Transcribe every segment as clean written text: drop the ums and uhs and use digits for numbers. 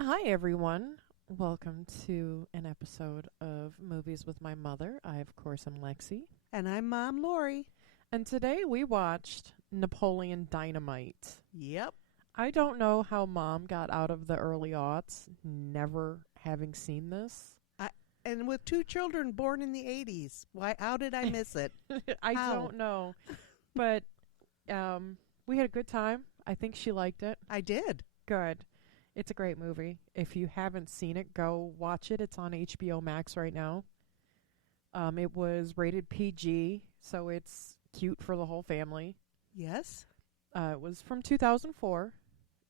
Hi, everyone. Welcome to an episode of Movies with My Mother. I, of course, am Lexi. And I'm Mom Lori. And today we watched Napoleon Dynamite. Yep. I don't know how Mom got out of the early aughts, never having seen this. And with two children born in the 80s, how did I miss it? I How? don't know. But we had a good time. I think she liked it. I did. Good. It's a great movie. If you haven't seen it, go watch it. It's on HBO Max right now. It was rated PG, so it's cute for the whole family. Yes. It was from 2004.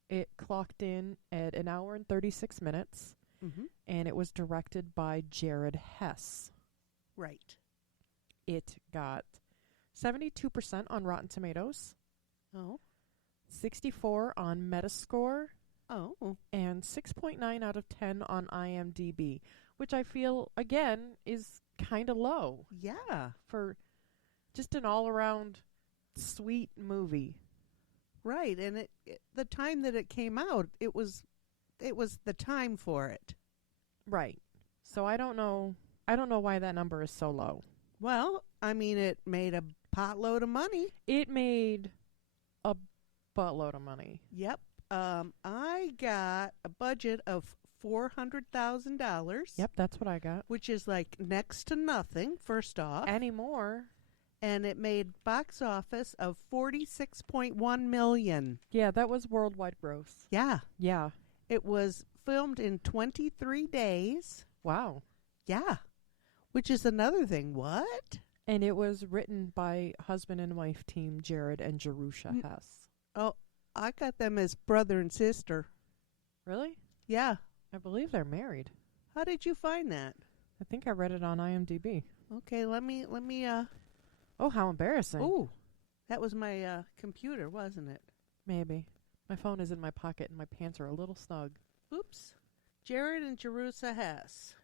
It clocked in at an hour and 36 minutes, Mm-hmm. and it was directed by Jared Hess. Right. It got 72% on Rotten Tomatoes, Oh. 64 on Metascore, Oh. and 6.9 out of 10 on IMDb, which I feel, again, is kind of low Yeah. for just an all-around sweet movie. Right. And the time that it came out, it was the time for it. Right. So I don't know why that number is so low. Well, I mean, it made a potload of money. It made a buttload of money. Yep. I got a budget of $400,000. Yep, that's what I got. Which is like next to nothing, first off. Anymore. And it made box office of $46.1 million. Yeah, that was worldwide gross. Yeah. Yeah. It was filmed in 23 days. Wow. Yeah. Which is another thing. What? And it was written by husband and wife team Jared and Jerusha Hess. Oh, I got them as brother and sister. Really? Yeah. I believe they're married. How did you find that? I think I read it on IMDb. Okay, let me Oh, how embarrassing. Oh. That was my computer, wasn't it? Maybe. My phone is in my pocket and my pants are a little snug. Oops. Jared and Jerusha Hess.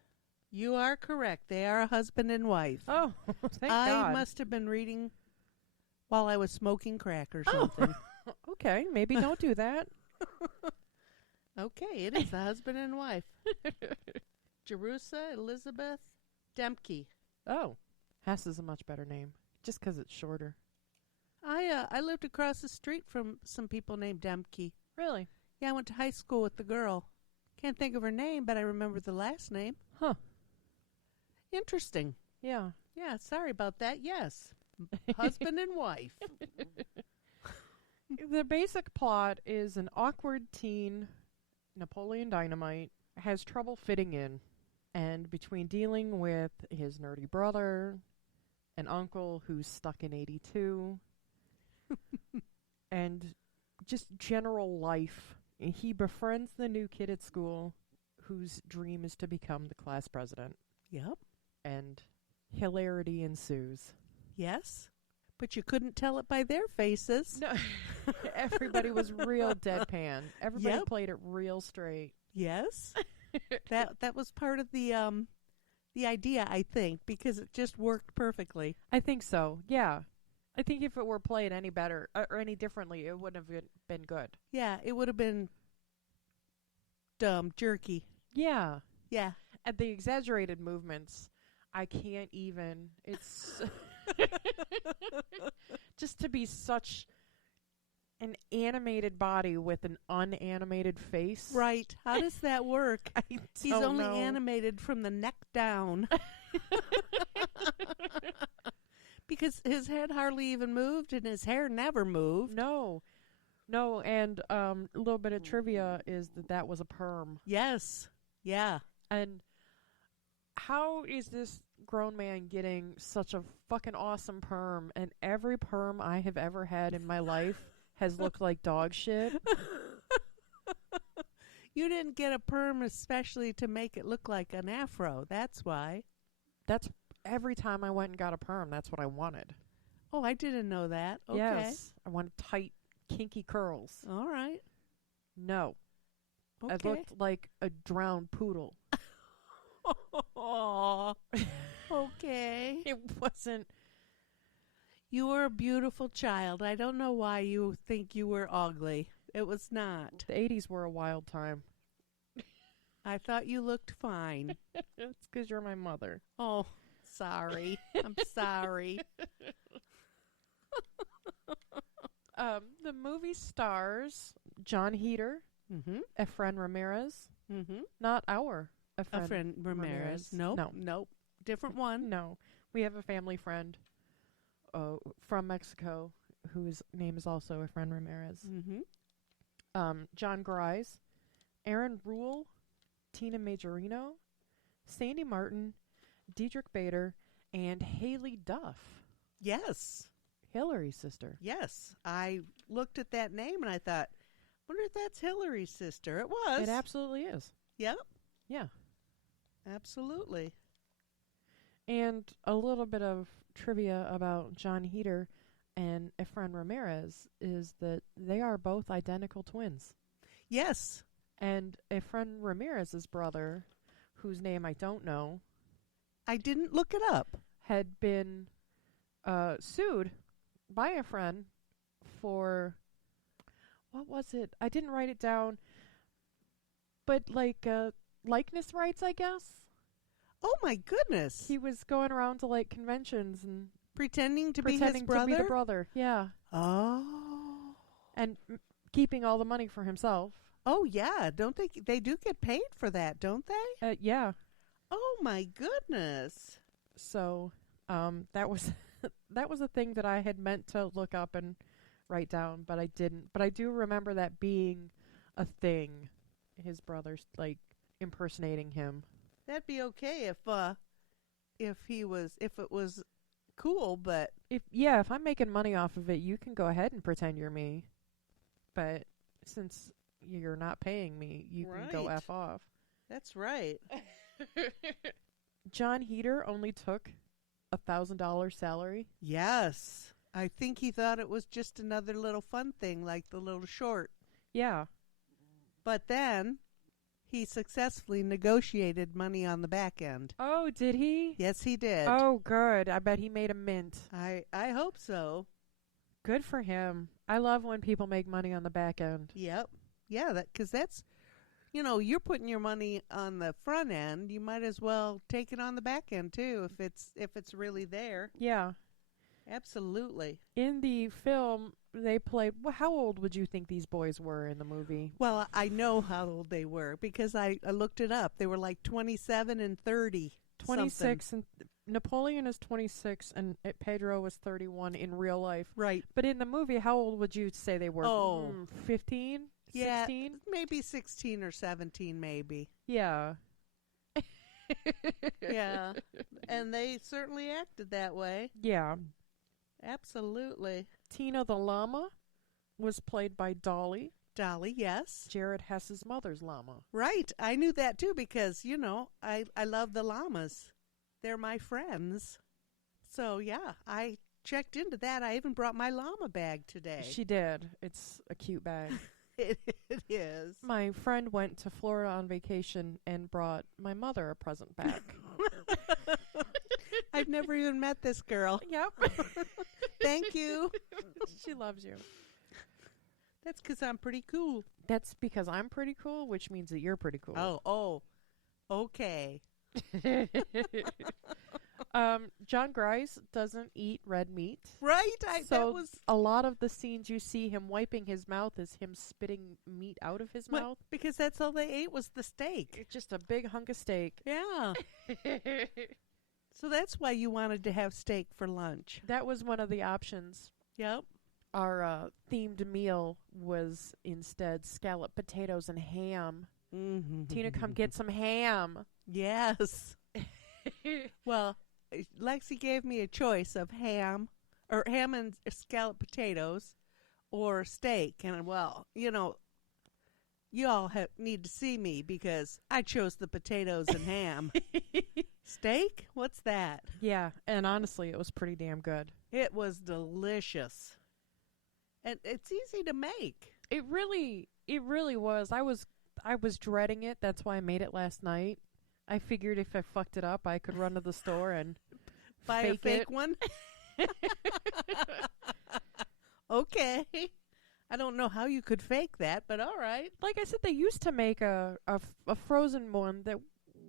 You are correct. They are a husband and wife. Oh, thank I God. must have been reading while I was smoking crack or something. Okay, maybe don't do that. Okay, it is a husband and wife. Jerusha Elizabeth Demke. Oh, Hess is a much better name, just 'cause it's shorter. I lived across the street from some people named Demke. Really? Yeah, I went to high school with the girl. Can't think of her name, but I remember the last name. Huh. Interesting. Yeah. Yeah, sorry about that. Yes. Husband and wife. The basic plot is an awkward teen, Napoleon Dynamite, has trouble fitting in. And between dealing with his nerdy brother, an uncle who's stuck in 82, and just general life, he befriends the new kid at school whose dream is to become the class president. Yep. And hilarity ensues. Yes. But you couldn't tell it by their faces. No, everybody was real deadpan. Everybody Yep. played it real straight. Yes. That was part of the idea, I think, because it just worked perfectly. I think so. Yeah, I think if it were played any better or any differently, it wouldn't have been good. Yeah, it would have been dumb, jerky. Yeah, Yeah. and the exaggerated movements, I can't even. It's just to be such an animated body with an unanimated face. Right. How does that work? He's don't only know. animated from the neck down. Because his head hardly even moved and his hair never moved. No, and a little bit of trivia is that was a perm. Yes. Yeah. And how is this grown man getting such a fucking awesome perm? And every perm I have ever had in my life has looked like dog shit. You didn't get a perm especially to make it look like an afro. That's why. That's every time I went and got a perm, that's what I wanted. Oh, I didn't know that. Okay. Yes. I wanted tight, kinky curls. All right. No. Okay. I looked like a drowned poodle. Aw. Okay. It wasn't. You were a beautiful child. I don't know why you think you were ugly. It was not. The 80s were a wild time. I thought you looked fine. It's because you're my mother. Oh, sorry. I'm sorry. The movie stars John Heder, Mm-hmm. Efren Ramirez, Mm-hmm. not our Efren Friend Ramirez. Nope. No. Nope. Different one. No, we have a family friend from Mexico whose name is also Efren Ramirez. Mm-hmm. John Grise, Aaron Rule, Tina Majorino, Sandy Martin, Diedrich Bader, and Haley Duff, Yes. Hillary's sister. Yes. I looked at that name and I thought, wonder if that's Hillary's sister. It was. It absolutely is. Yep. Yeah. Absolutely. And a little bit of trivia about John Heder and Efren Ramirez is that they are both identical twins. Yes. And Efren Ramirez's brother, whose name I don't know, I didn't look it up. had been sued by Efren for, what was it? I didn't write it down, but like likeness rights, I guess. Oh my goodness. He was going around to like conventions and Pretending to pretending be his brother? to be the brother. Yeah. Oh. And keeping all the money for himself. Oh yeah. Don't they do get paid for that, don't they? Yeah. Oh my goodness. So that was that was a thing that I had meant to look up and write down, but I didn't. But I do remember that being a thing. His brother's like impersonating him. That'd be okay if it was cool, but If I'm making money off of it, you can go ahead and pretend you're me. But since you're not paying me, you can go Right. F off. that's right. John Heder only took $1,000 salary. Yes. I think he thought it was just another little fun thing like the little short. Yeah. But then he successfully negotiated money on the back end. Oh, did he? Yes, he did. Oh, good. I bet he made a mint. I hope so. Good for him. I love when people make money on the back end. Yep. Yeah, because that's, you're putting your money on the front end. You might as well take it on the back end too, if it's really there. Yeah. Absolutely. In the film, they played. Well, how old would you think these boys were in the movie? Well, I know how old they were because I looked it up. They were like 27 and 30. 26, and Napoleon is 26, and Pedro was 31 in real life. Right. But in the movie, how old would you say they were? Oh. 15? Yeah, 16? maybe 16 or 17, maybe. Yeah. Yeah. And they certainly acted that way. Yeah. Absolutely. Tina the Llama was played by Dolly, Dolly, yes. Jared Hess's mother's llama. Right. I knew that too because, I love the llamas. They're my friends. So, yeah, I checked into that. I even brought my llama bag today. She did. It's a cute bag. It is. My friend went to Florida on vacation and brought my mother a present back. I've never even met this girl. Yep. Thank you. She loves you. That's because I'm pretty cool. That's because I'm pretty cool, which means that you're pretty cool. Oh, okay. John Grise doesn't eat red meat. Right? So that was a lot of the scenes you see him wiping his mouth is him spitting meat out of his mouth. because that's all they ate was the steak. It's just a big hunk of steak. Yeah. So that's why you wanted to have steak for lunch. That was one of the options. Yep. Our themed meal was instead scalloped potatoes and ham. Mm-hmm. Tina, come get some ham. Yes. Well, Lexi gave me a choice of ham and scalloped potatoes or steak. And, well, you all need to see me because I chose the potatoes and ham. Steak? What's that? Yeah, and honestly, it was pretty damn good. It was delicious. And it's easy to make. It really was. I was dreading it. That's why I made it last night. I figured if I fucked it up, I could run to the store and Buy fake a fake it. one? Okay. I don't know how you could fake that, but all right. Like I said, they used to make a frozen one that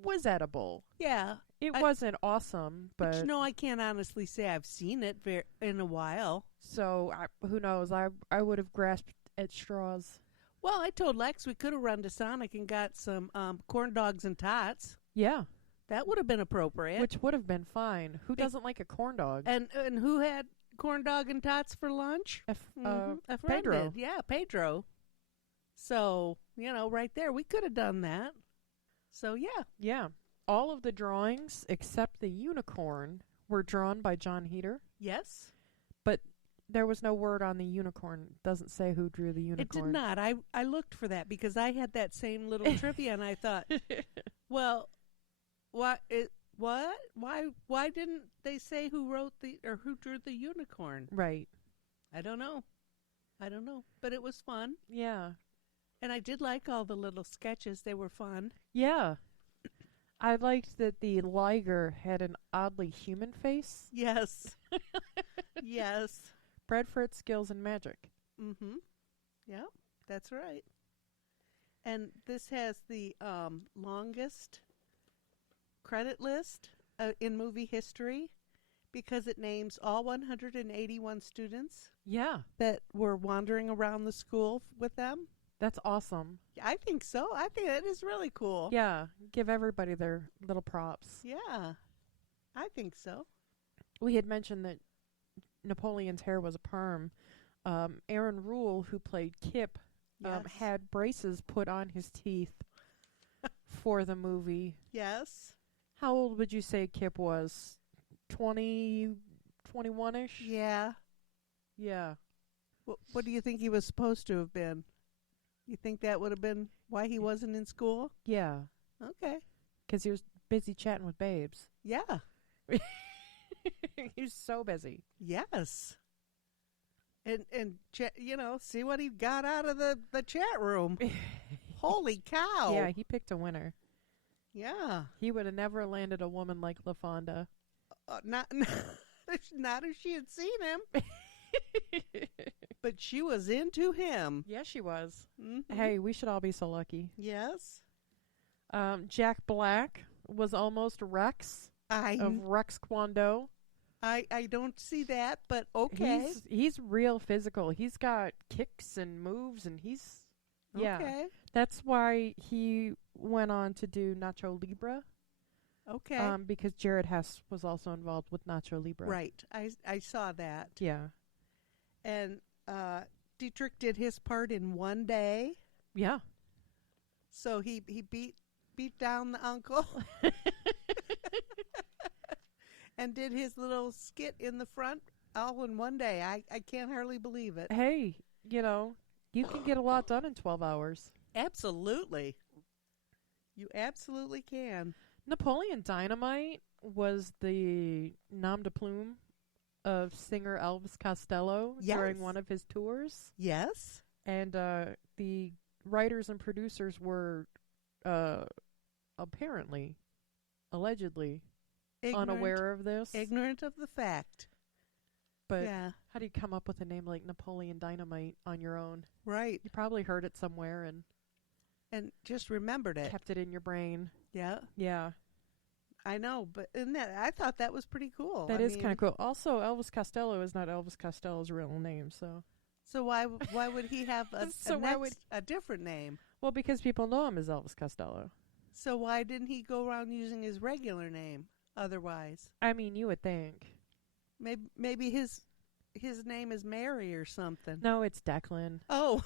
was edible. Yeah. It wasn't awesome, But but you know, I can't honestly say I've seen it in a while. so who knows? I would have grasped at straws. Well, I told Lex we could have run to Sonic and got some corn dogs and tots. Yeah, That would have been appropriate. which would have been fine. Who doesn't like a corn dog? And who had corn dog and tots for lunch? A friend Pedro. did. Yeah, Pedro. So, right there, we could have done that. So, yeah. Yeah, all of the drawings except the unicorn were drawn by John Heater. Yes. But there was no word on the unicorn. It doesn't say who drew the unicorn. It did not. I looked for that because I had that same little trivia and I thought, well, what? Why didn't they say who wrote or who drew the unicorn? Right. I don't know. But it was fun. Yeah. And I did like all the little sketches. They were fun. Yeah. I liked that the Liger had an oddly human face. Yes. Yes. Bred for its skills in magic. Mm-hmm. Yeah, that's right. And this has the longest credit list in movie history because it names all 181 students Yeah. that were wandering around the school with them. That's awesome. I think so. I think it is really cool. Yeah. Give everybody their little props. Yeah, I think so. We had mentioned that Napoleon's hair was a perm. Aaron Rule, who played Kip, Yes. had braces put on his teeth for the movie. Yes. How old would you say Kip was? 20, 21-ish? Yeah. Yeah. What do you think he was supposed to have been? You think that would have been why he wasn't in school? Yeah. Okay. Because he was busy chatting with babes. Yeah. He was so busy. Yes. And see what he got out of the chat room. Holy cow. Yeah, he picked a winner. Yeah. He would have never landed a woman like LaFonda. Not if she had seen him. But she was into him. Yes, she was. Mm-hmm. Hey, we should all be so lucky. Yes. Jack Black was almost Rex of Rex Kwon-Do. I don't see that, but okay. He's real physical. He's got kicks and moves, and he's Okay. That's why he went on to do Nacho Libre. Okay. Because Jared Hess was also involved with Nacho Libre. Right. I saw that. Yeah. And Dietrich did his part in one day. Yeah. So he beat down the uncle and did his little skit in the front all in one day. I can't hardly believe it. Hey, you can get a lot done in 12 hours. Absolutely. You absolutely can. Napoleon Dynamite was the nom de plume of singer Elvis Costello during one of his tours. Yes. And the writers and producers were apparently, allegedly, unaware of this. Ignorant of the fact. But yeah. How do you come up with a name like Napoleon Dynamite on your own? Right. You probably heard it somewhere and just remembered it. Kept it in your brain. Yeah. Yeah. I know, but I thought that was pretty cool. That is kind of cool. Also, Elvis Costello is not Elvis Costello's real name, so. So why would he have a different name? Well, because people know him as Elvis Costello. So why didn't he go around using his regular name otherwise? I mean, you would think. Maybe his name is Mary or something. No, it's Declan. Oh.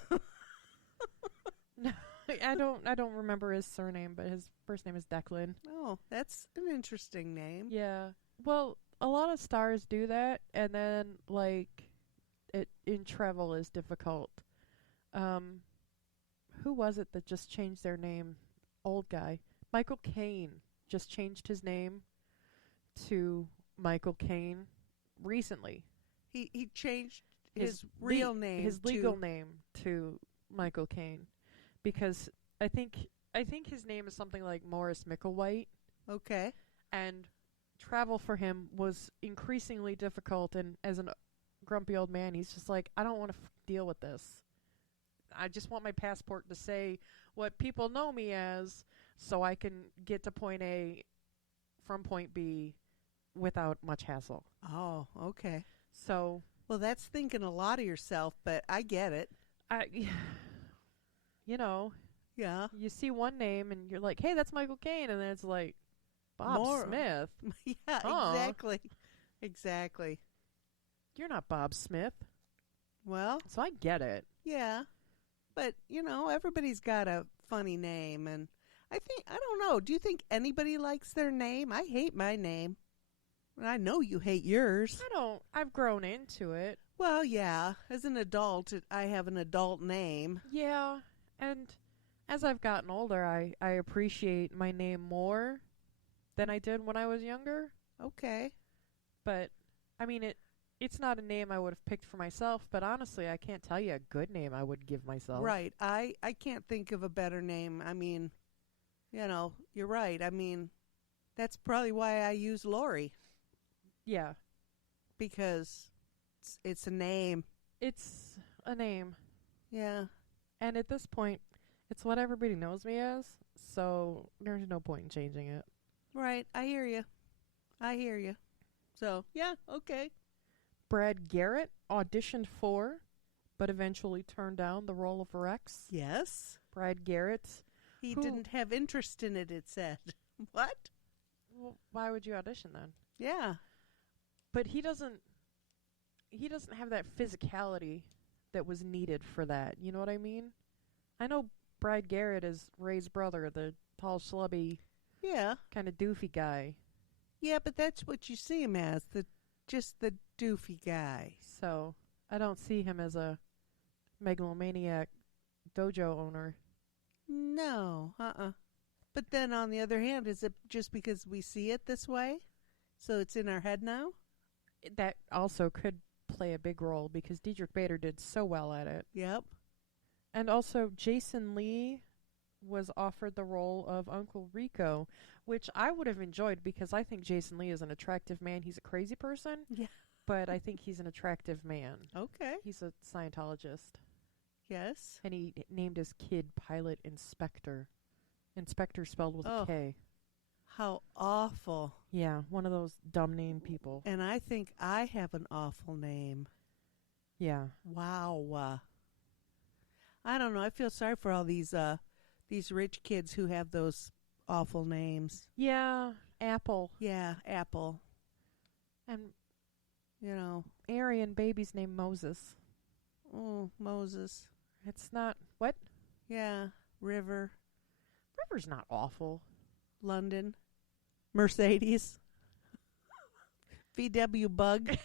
No, I don't remember his surname, but his first name is Declan. Oh, that's an interesting name. Yeah. Well, a lot of stars do that, and then it in travel is difficult. Who was it that just changed their name? Old guy. Michael Caine just changed his name to Michael Caine recently. He changed his real name, his legal name to Michael Caine, because I think his name is something like Morris Micklewhite. Okay. And travel for him was increasingly difficult, and as a grumpy old man, he's just like, I don't want to deal with this. I just want my passport to say what people know me as so I can get to point A from point B without much hassle. Oh, okay. So, Well, that's thinking a lot of yourself, but I get it. I, you know, Yeah. you see one name and you're like, hey, that's Michael Caine. And then it's like, Bob More. Smith. Yeah, Huh. exactly. Exactly. You're not Bob Smith. Well, So I get it. yeah. But, everybody's got a funny name. And I don't know. Do you think anybody likes their name? I hate my name. I know you hate yours. I've grown into it. Well, yeah. As an adult, I have an adult name. Yeah. And as I've gotten older, I appreciate my name more than I did when I was younger. Okay. But, I mean, it's not a name I would have picked for myself, but honestly, I can't tell you a good name I would give myself. Right. I can't think of a better name. I mean, you're right. I mean, that's probably why I use Lori. Yeah. Because it's a name. It's a name. Yeah. And at this point, it's what everybody knows me as, so there's no point in changing it. Right. I hear you. So, yeah, okay. Brad Garrett auditioned for, but eventually turned down the role of Rex. Yes. Brad Garrett. He Who- didn't have interest in it said. What? Well, why would you audition then? Yeah. But he doesn't have that physicality that was needed for that. You know what I mean? I know Brad Garrett is Ray's brother, the tall, schlubby, Yeah. kind of doofy guy. Yeah, but that's what you see him as, just the doofy guy. So I don't see him as a megalomaniac dojo owner. No. But then on the other hand, is it just because we see it this way? So it's in our head now? That also could play a big role because Diedrich Bader did so well at it. Yep. And also Jason Lee was offered the role of Uncle Rico, which I would have enjoyed because I think Jason Lee is an attractive man. He's a crazy person, Yeah. but I think he's an attractive man. Okay. He's a Scientologist, Yes. and he named his kid Pilot Inspector. Inspector spelled with Oh. a K. How awful. Yeah, one of those dumb name people. And I think I have an awful name. Yeah. Wow. I don't know. I feel sorry for all these rich kids who have those awful names. Yeah, Apple. Yeah, Apple. And Aryan baby's name Moses. Oh, Moses. It's not... What? Yeah, River. River's not awful. London. Mercedes. VW Bug.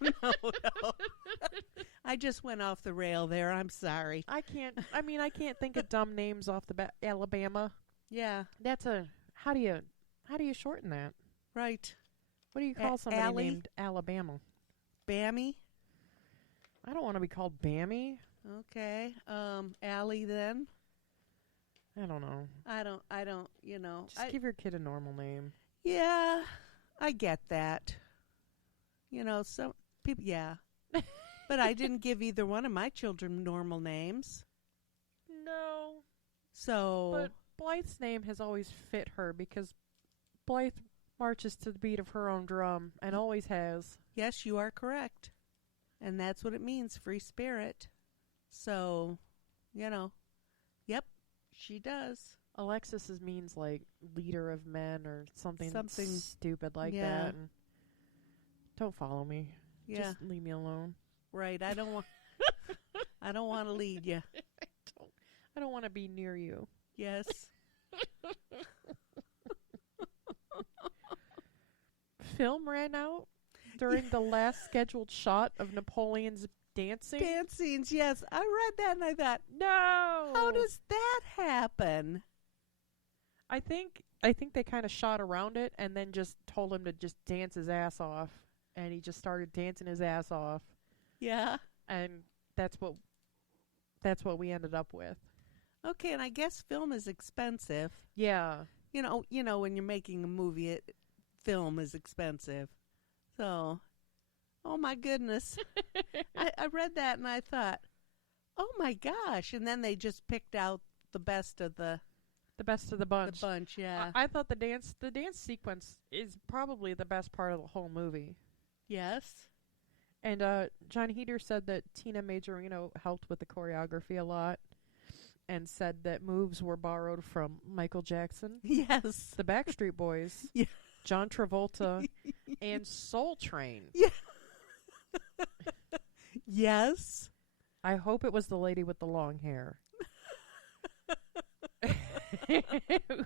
No. I just went off the rail there. I'm sorry. I can't think of dumb names off the bat. Alabama. Yeah, That's a... How do you shorten that? right. What do you call somebody Allie? named Alabama? Bammy. I don't want to be called Bammy. Okay. Allie then. I don't know. I don't, Just give your kid a normal name. Yeah, I get that. Some people, yeah. But I didn't give either one of my children normal names. No. So, But Blythe's name has always fit her because Blythe marches to the beat of her own drum and always has. yes, you are correct. And that's what it means, free spirit. So, yep, she does. Alexis's means like leader of men or something stupid like Yeah. that. And don't follow me. Yeah, Just leave me alone. right. I don't want to lead you. I don't want to be near you. Yes. Film ran out during the last scheduled shot of Napoleon's dancing. Dancings, yes. I read that and I thought, No. how does that happen? I think they kind of shot around it and then just told him to just dance his ass off, and he just started dancing his ass off, Yeah. and that's what we ended up with. Okay, and I guess film is expensive. Yeah. When you're making a movie, film is expensive. So, oh my goodness. I read that and I thought, Oh my gosh! And then they just picked out the best of the bunch. bunch. Yeah. I thought the dance sequence is probably the best part of the whole movie. Yes. And John Heder said that Tina Majorino helped with the choreography a lot, and said that moves were borrowed from Michael Jackson, Yes. the Backstreet Boys, Yeah. John Travolta, and Soul Train. Yeah. Yes. I hope it was the lady with the long hair.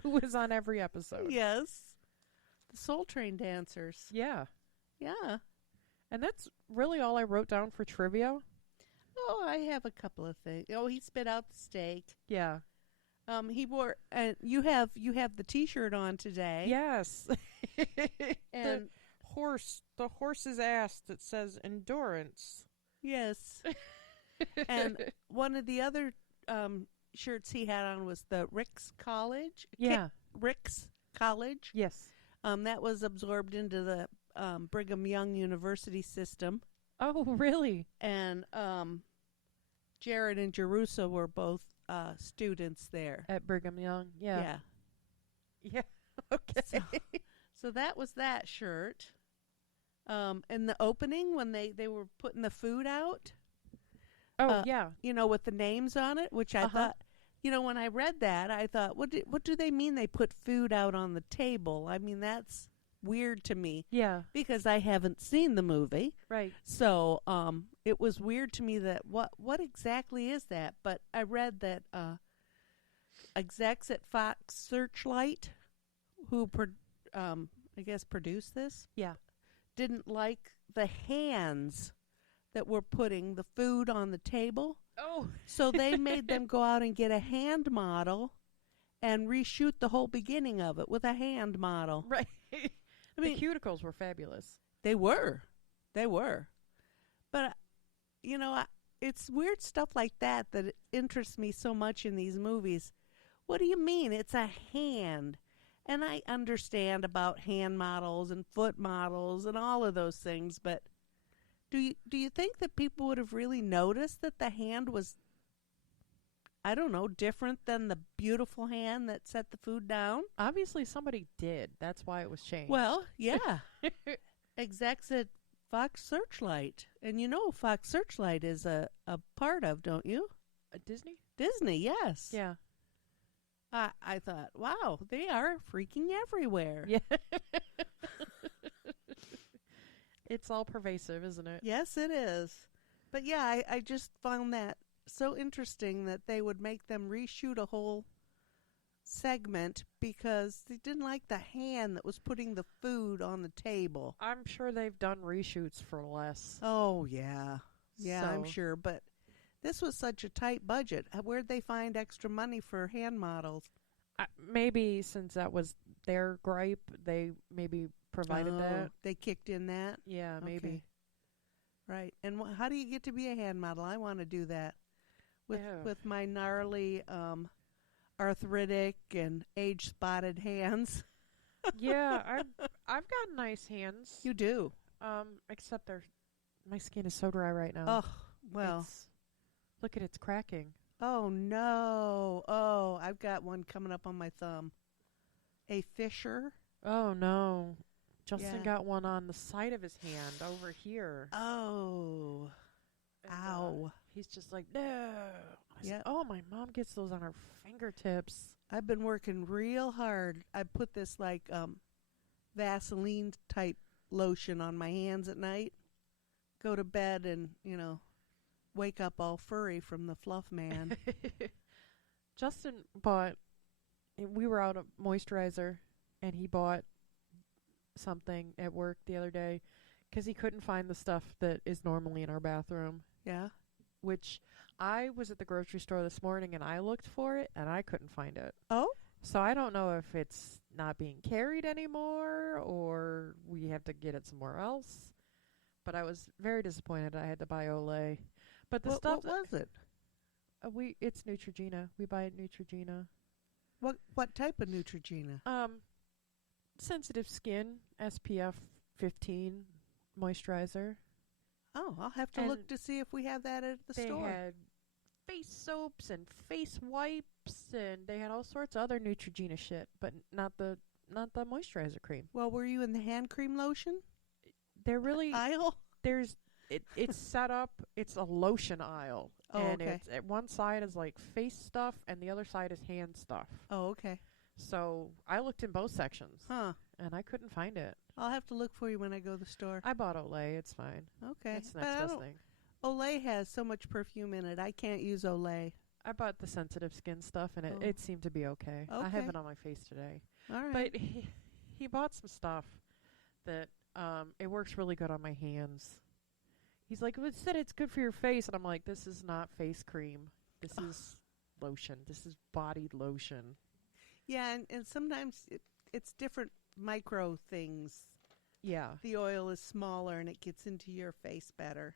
Who was on every episode. Yes. The Soul Train dancers. Yeah. Yeah. And that's really all I wrote down for trivia. Oh, I have a couple of things. Oh, he spit out the steak. Yeah. He wore, and you have the T-shirt on today. Yes. And the horse's ass that says endurance. yes. And one of the other shirts he had on was the Rick's College. Yeah. Rick's College. Yes. That was absorbed into the Brigham Young University system. Oh, really? And Jared and Jerusa were both students there. At Brigham Young. Yeah. Yeah. Okay. So that was that shirt. In the opening, when they were putting the food out. Oh, yeah. You know, with the names on it, which I thought, you know, when I read that, I thought, what do they mean they put food out on the table? I mean, that's weird to me. Yeah. Because I haven't seen the movie. Right. So it was weird to me that what exactly is that? But I read that execs at Fox Searchlight, who I guess produced this, Yeah. didn't like the hands that were putting the food on the table. Oh. So they made them go out and get a hand model and reshoot the whole beginning of it with a hand model. Right. I mean, the cuticles were fabulous. They were. But, you know, it's weird stuff like that interests me so much in these movies. What do you mean? It's a hand. And I understand about hand models and foot models and all of those things, but do you think that people would have really noticed that the hand was, I don't know, different than the beautiful hand that set the food down? Obviously, somebody did. That's why it was changed. Well, yeah. Execs at Fox Searchlight. And you know Fox Searchlight is a part of, don't you? Disney? Disney, yes. Yeah. I thought, wow, they are freaking everywhere. Yeah. It's all pervasive, isn't it? Yes, it is. But yeah, I just found that so interesting that they would make them reshoot a whole segment because they didn't like the hand that was putting the food on the table. I'm sure they've done reshoots for less. Oh, yeah. Yeah, I'm So- sure. But this was such a tight budget. Where'd they find extra money for hand models? Maybe since that was their gripe, they maybe provided that. They kicked in that? Yeah, maybe. Okay. Right. And how do you get to be a hand model? I want to do that with my gnarly arthritic and age-spotted hands. Yeah, I've got nice hands. You do. Except my skin is so dry right now. Oh, well. Look at it's cracking. Oh, no. Oh, I've got one coming up on my thumb. A fissure. Oh no. Justin Yeah. got one on the side of his hand over here. Oh. And, Ow. He's just like, no. I said, Yep. oh, my mom gets those on her fingertips. I've been working real hard. I put this like Vaseline type lotion on my hands at night. Go to bed and, wake up all furry from the fluff man. Justin we were out of moisturizer, and he bought something at work the other day because he couldn't find the stuff that is normally in our bathroom. Yeah. Which I was at the grocery store this morning and I looked for it and I couldn't find it. Oh? So I don't know if it's not being carried anymore or we have to get it somewhere else. But I was very disappointed I had to buy Olay. But the stuff what was it? It's Neutrogena. We buy it Neutrogena. What type of Neutrogena? Sensitive skin, SPF 15 moisturizer. Oh, I'll have to look to see if we have that at the store. They had face soaps and face wipes, and they had all sorts of other Neutrogena shit, but not the moisturizer cream. Well, were you in the hand cream lotion They're really aisle? It's set up. It's a lotion aisle, Oh, and okay. it's one side is like face stuff, and the other side is hand stuff. Oh, okay. So I looked in both sections, Huh. and I couldn't find it. I'll have to look for you when I go to the store. I bought Olay. It's fine. Okay. It's the But next I best don't- thing. Olay has so much perfume in it. I can't use Olay. I bought the sensitive skin stuff, and Oh. it seemed to be okay. I Okay. have it on my face today. All right. But he bought some stuff that it works really good on my hands. He's like, well, it said it's good for your face, and I'm like, this is not face cream. This is lotion. This is body lotion. Yeah, and sometimes it's different micro things. Yeah. The oil is smaller and it gets into your face better.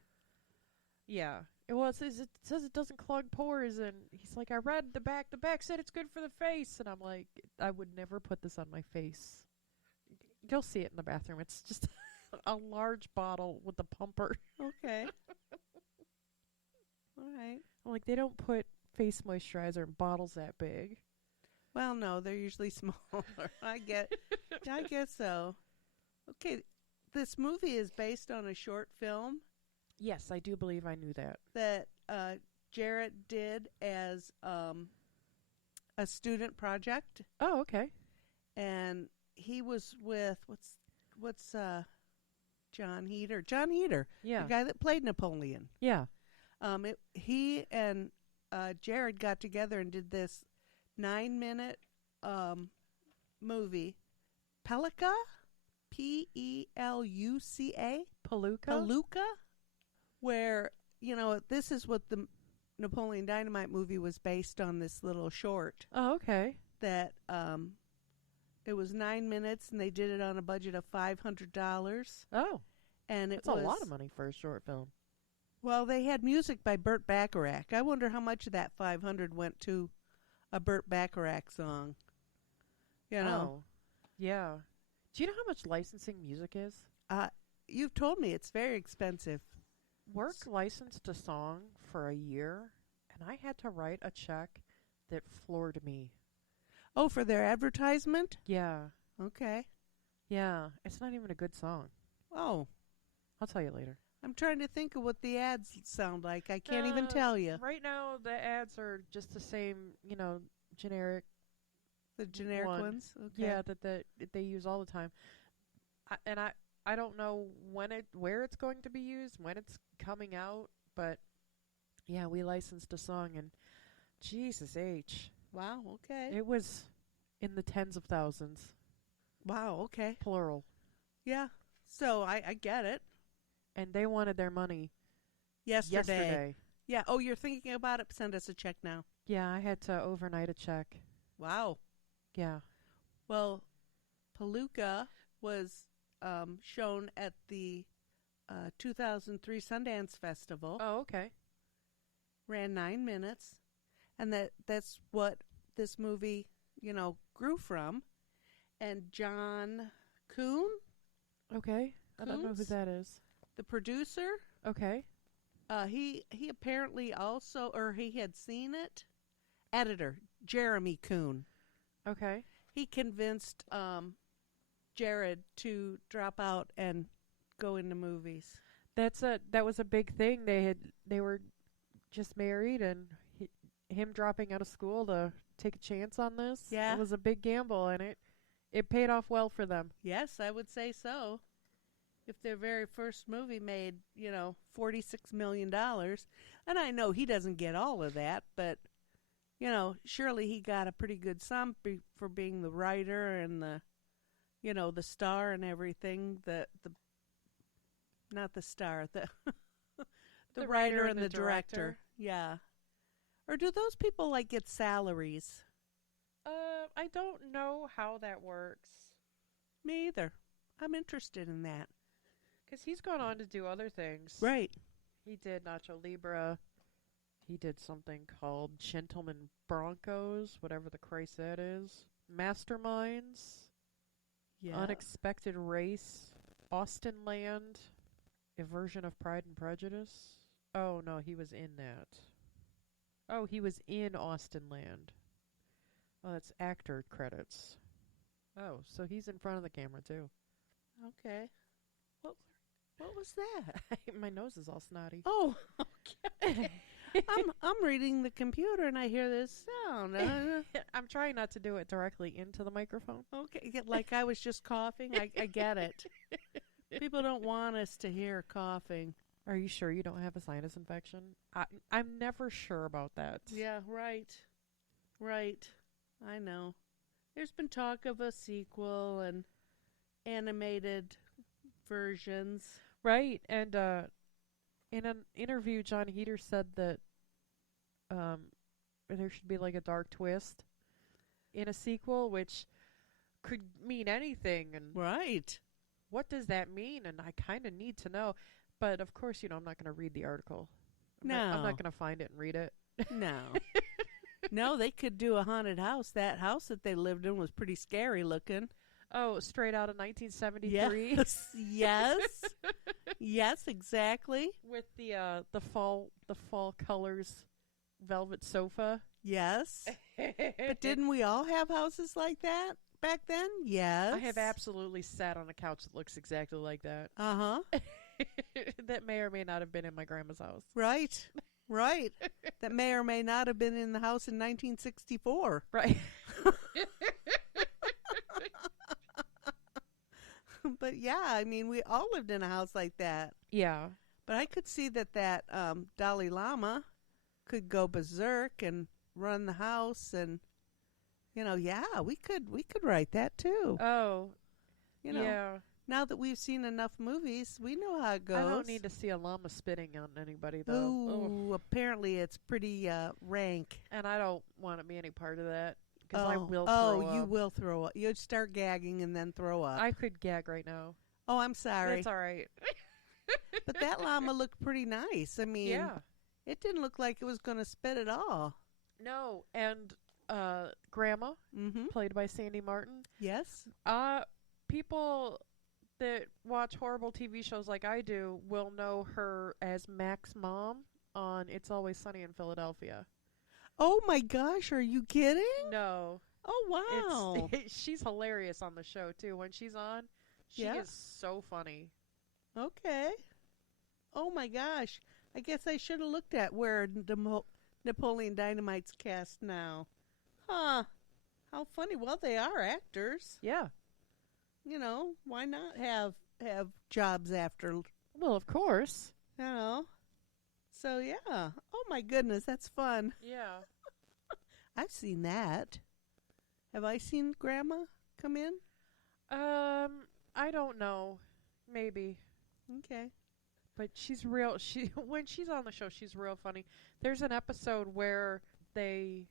Yeah. Well, it says it doesn't clog pores, and he's like, I read the back. The back said it's good for the face, and I'm like, I would never put this on my face. You'll see it in the bathroom. It's just a large bottle with a pumper. Okay. All right. I'm like, they don't put face moisturizer in bottles that big. Well, no, they're usually smaller. I guess so. Okay, this movie is based on a short film Yes, I do believe I knew that. that Jarrett did as a student project, Oh, okay. and he was with what's John Heder. John Heder, Yeah. the guy that played Napoleon. Yeah. He and Jared got together and did this 9-minute movie, Peluca, Peluca, Palooka? Peluca, where, this is what the Napoleon Dynamite movie was based on, this little short Oh, okay. that it was 9 minutes, and they did it on a budget of $500, Oh, and that's a lot of money for a short film. Well, they had music by Burt Bacharach. I wonder how much of that 500 went to a Burt Bacharach song. Oh, yeah. Do you know how much licensing music is? You've told me it's very expensive. Work licensed a song for a year, and I had to write a check that floored me. Oh, for their advertisement? Yeah. Okay. Yeah. It's not even a good song. Oh, I'll tell you later. I'm trying to think of what the ads sound like. I can't even tell you. Right now, the ads are just the same, generic. The generic one. ones? Okay. Yeah, that they use all the time. I don't know where it's going to be used, when it's coming out, but yeah, we licensed a song, and Jesus H. Wow, okay. It was in the tens of thousands, Wow, okay. plural. Yeah. So I get it. And they wanted their money yesterday. Yeah. Oh, you're thinking about it? Send us a check now. Yeah, I had to overnight a check. Wow. Yeah. Well, Peluca was shown at the 2003 Sundance Festival. Oh, okay. Ran 9 minutes, and that's what this movie, grew from. And John Kuhn, Okay. I don't know who Coons? that is. the producer, Okay. he apparently also, or he had seen it. Editor Jeremy Kuhn. Okay. He convinced Jared to drop out and go into movies. That was a big thing. They were just married, and him dropping out of school to take a chance on this. Yeah. It was a big gamble, and it paid off well for them. Yes, I would say so. If their very first movie made, $46 million, and I know he doesn't get all of that, but, surely he got a pretty good sum for being the writer and the star and everything. Not the star, the The writer writer and the director. Yeah. Or do those people get salaries? I don't know how that works. Me either. I'm interested in that. 'Cause he's gone on to do other things. Right. He did Nacho Libre. He did something called Gentleman Broncos, whatever the Christ that is. Masterminds. Yeah. Unexpected Race. Austin Land. A version of Pride and Prejudice. Oh, no, he was in that. Oh, he was in Austin Land. Oh, that's actor credits. Oh, so he's in front of the camera too. Okay. What was that? My nose is all snotty. Oh, okay. I'm reading the computer and I hear this sound. I'm trying not to do it directly into the microphone. Okay, like I was just coughing. I get it. People don't want us to hear coughing. Are you sure you don't have a sinus infection? I'm never sure about that. Yeah, right. Right. I know. There's been talk of a sequel and animated versions. Right, and in an interview, John Heder said that there should be like a dark twist in a sequel, which could mean anything. And Right. what does that mean? And I kind of need to know. But of course, I'm not going to read the article. I'm not going to find it and read it. No. No, they could do a haunted house. That house that they lived in was pretty scary looking. Oh, straight out of 1973. Yes. Yes, exactly. With the fall colors, velvet sofa. Yes. But didn't we all have houses like that back then? Yes. I have absolutely sat on a couch that looks exactly like that. Uh-huh. That may or may not have been in my grandma's house. Right. Right. That may or may not have been in the house in 1964. Right. But yeah, I mean, we all lived in a house like that. Yeah. But I could see that Dalai Lama could go berserk and run the house, and yeah, we could write that too. Oh. Yeah. Now that we've seen enough movies, we know how it goes. I don't need to see a llama spitting on anybody, though. Ooh, apparently it's pretty rank. And I don't want to be any part of that. Because I will throw up. Oh, you will throw up. You'd start gagging and then throw up. I could gag right now. Oh, I'm sorry. That's all right. But that llama looked pretty nice. I mean, yeah. It didn't look like it was going to spit at all. No, and Grandma, played by Sandy Martin. Yes. People that watch horrible TV shows like I do will know her as Mac's mom on It's Always Sunny in Philadelphia. Oh my gosh, are you kidding? No. Oh wow. She's hilarious on the show too. When she's on, she is so funny. Okay. Oh my gosh. I guess I should have looked at where Napoleon Dynamite's cast now. Huh. How funny. Well, they are actors. Yeah. Why not have jobs after? Well, of course. So yeah. Oh my goodness, that's fun. Yeah. I've seen that. Have I seen Grandma come in? I don't know. Maybe. Okay. But she's real. When she's on the show, she's real funny. There's an episode where they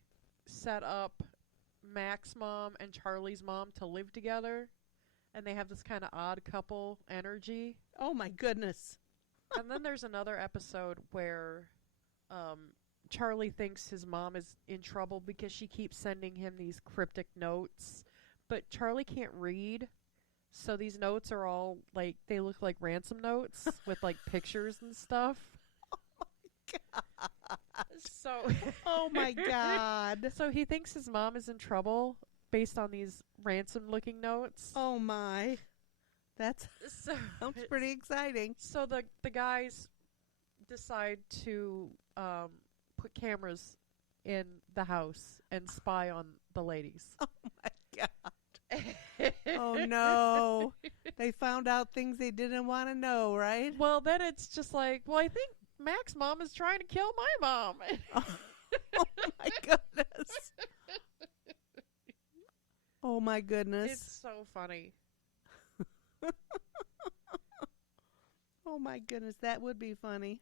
set up Mac's mom and Charlie's mom to live together, and they have this kind of odd couple energy. Oh my goodness. And then there's another episode where Charlie thinks his mom is in trouble because she keeps sending him these cryptic notes, but Charlie can't read. So these notes are all like, they look like ransom notes with like pictures and stuff. Oh my God. So he thinks his mom is in trouble based on these ransom looking notes. Oh my. That sounds pretty exciting. So the guys decide to put cameras in the house and spy on the ladies. Oh my God. Oh no. They found out things they didn't want to know, right? Well, then it's just like, well, I think Mac's mom is trying to kill my mom. Oh my goodness. Oh my goodness. It's so funny. Oh my goodness, that would be funny.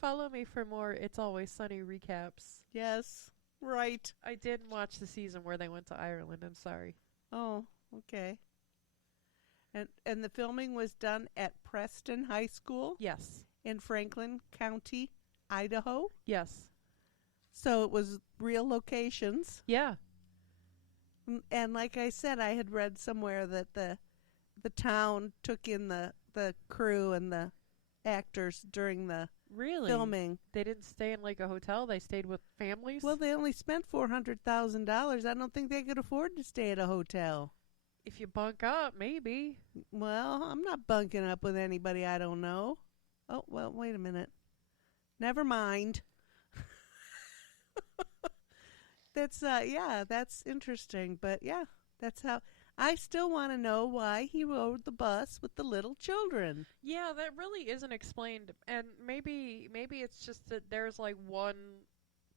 Follow me for more It's Always Sunny recaps. Yes, right. I didn't watch the season where they went to Ireland. I'm sorry. Oh, okay. And the filming was done at Preston High School? Yes. In Franklin County, Idaho? Yes. So it was real locations. Yeah. And like I said, I had read somewhere that the town took in the crew and the actors during the Really? filming. They didn't stay in like a hotel. They stayed with families. Well, they only spent $400,000. I don't think they could afford to stay at a hotel. if you bunk up, maybe. Well, I'm not bunking up with anybody I don't know. Oh, well, wait a minute. Never mind. That's interesting. But yeah, that's how. I still want to know why he rode the bus with the little children. Yeah, that really isn't explained, and maybe it's just that there's like one,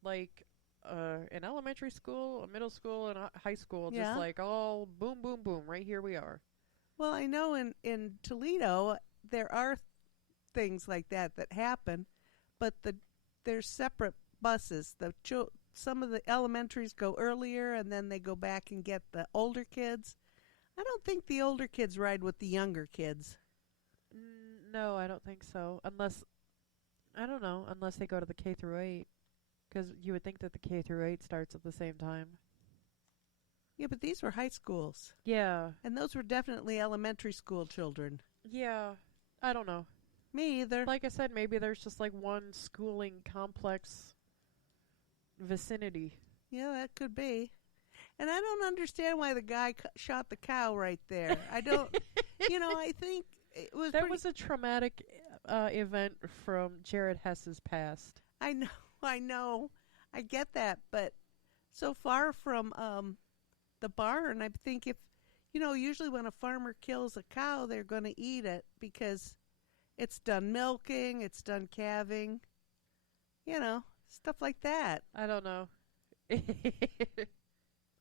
like, an elementary school, a middle school, and a high school, Yeah. just like all boom, boom, boom. Right here we are. Well, I know in Toledo there are things like that happen, but there's separate buses. Some of the elementaries go earlier, and then they go back and get the older kids. I don't think the older kids ride with the younger kids. No, I don't think so. Unless, I don't know, unless they go to the K through 8. Because you would think that the K through 8 starts at the same time. Yeah, but these were high schools. Yeah. And those were definitely elementary school children. Yeah. I don't know. Me either. Like I said, maybe there's just like one schooling complex vicinity. Yeah, that could be. And I don't understand why the guy shot the cow right there. I don't, I think it was That was a traumatic event from Jared Hess's past. I know. I get that, but so far from the barn, I think if, usually when a farmer kills a cow, they're going to eat it because it's done milking, it's done calving, stuff like that. I don't know.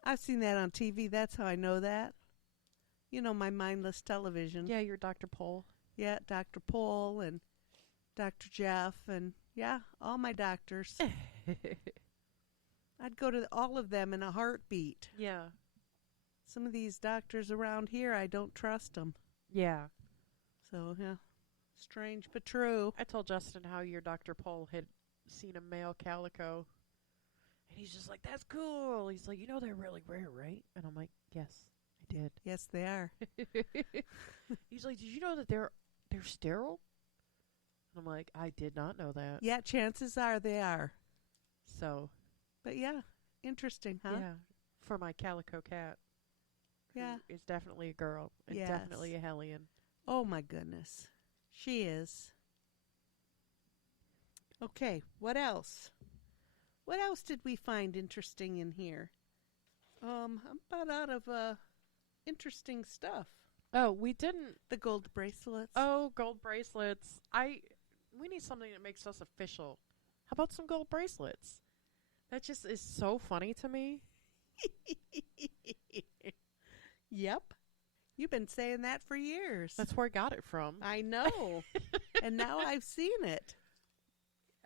I've seen that on TV. That's how I know that. My mindless television. Yeah, you're Dr. Pole. Yeah, Dr. Paul and Dr. Jeff and, yeah, all my doctors. I'd go to all of them in a heartbeat. Yeah. Some of these doctors around here, I don't trust them. Yeah. So, yeah, strange but true. I told Justin how your Dr. Pole had seen a male calico. And he's just like, that's cool. He's like, they're really rare, right? And I'm like, yes, I did. Yes, they are. He's like, did you know that they're sterile? And I'm like, I did not know that. Yeah, chances are they are. So. But, yeah, interesting, huh? Yeah, for my calico cat. Yeah. It's definitely a girl. And Yes. definitely a hellion. Oh, my goodness. She is. Okay, what else? What else did we find interesting in here? I'm about out of interesting stuff. Oh, we didn't. The gold bracelets. Oh, gold bracelets. We need something that makes us official. How about some gold bracelets? That just is so funny to me. Yep. You've been saying that for years. That's where I got it from. I know. And now I've seen it.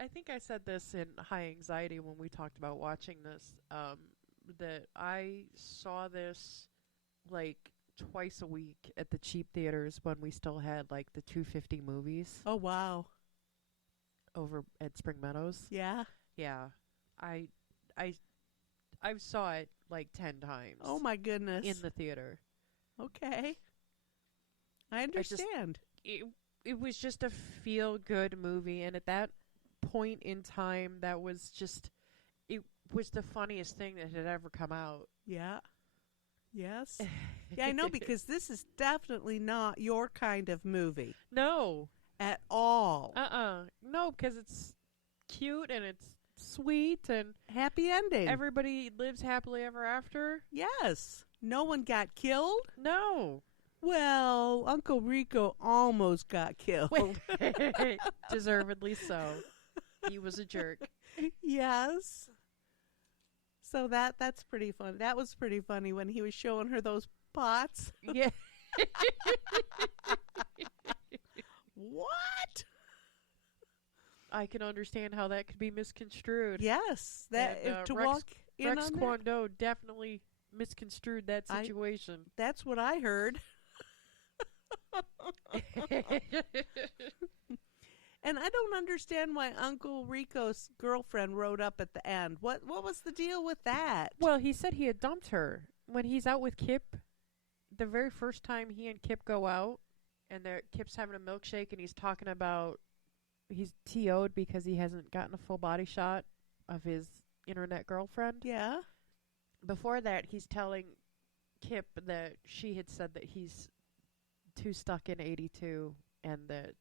I think I said this in High Anxiety when we talked about watching this, that I saw this like twice a week at the cheap theaters when we still had like the $2.50 movies Oh, wow. over at Spring Meadows. Yeah. Yeah. I saw it like 10 times. Oh, my goodness. In the theater. Okay. I understand. It was just a feel-good movie, and at that point in time, that was just, it was the funniest thing that had ever come out. Yeah. Yes. Yeah, I know, because this is definitely not your kind of movie. No. At all. No, because it's cute and it's sweet and happy ending. Everybody lives happily ever after. Yes. No one got killed? No. Well, Uncle Rico almost got killed. Deservedly so. He was a jerk. Yes. So that's pretty fun. That was pretty funny when he was showing her those pots. Yeah. What? I can understand how that could be misconstrued. Yes. That and, to Rex, walk in Rex on Kwon Do definitely misconstrued that situation. That's what I heard. And I don't understand why Uncle Rico's girlfriend rode up at the end. What was the deal with that? Well, he said he had dumped her. When he's out with Kip, the very first time he and Kip go out, and Kip's having a milkshake, and he's talking about he's TO'd because he hasn't gotten a full body shot of his internet girlfriend. Yeah. Before that, he's telling Kip that she had said that he's too stuck in 82 and that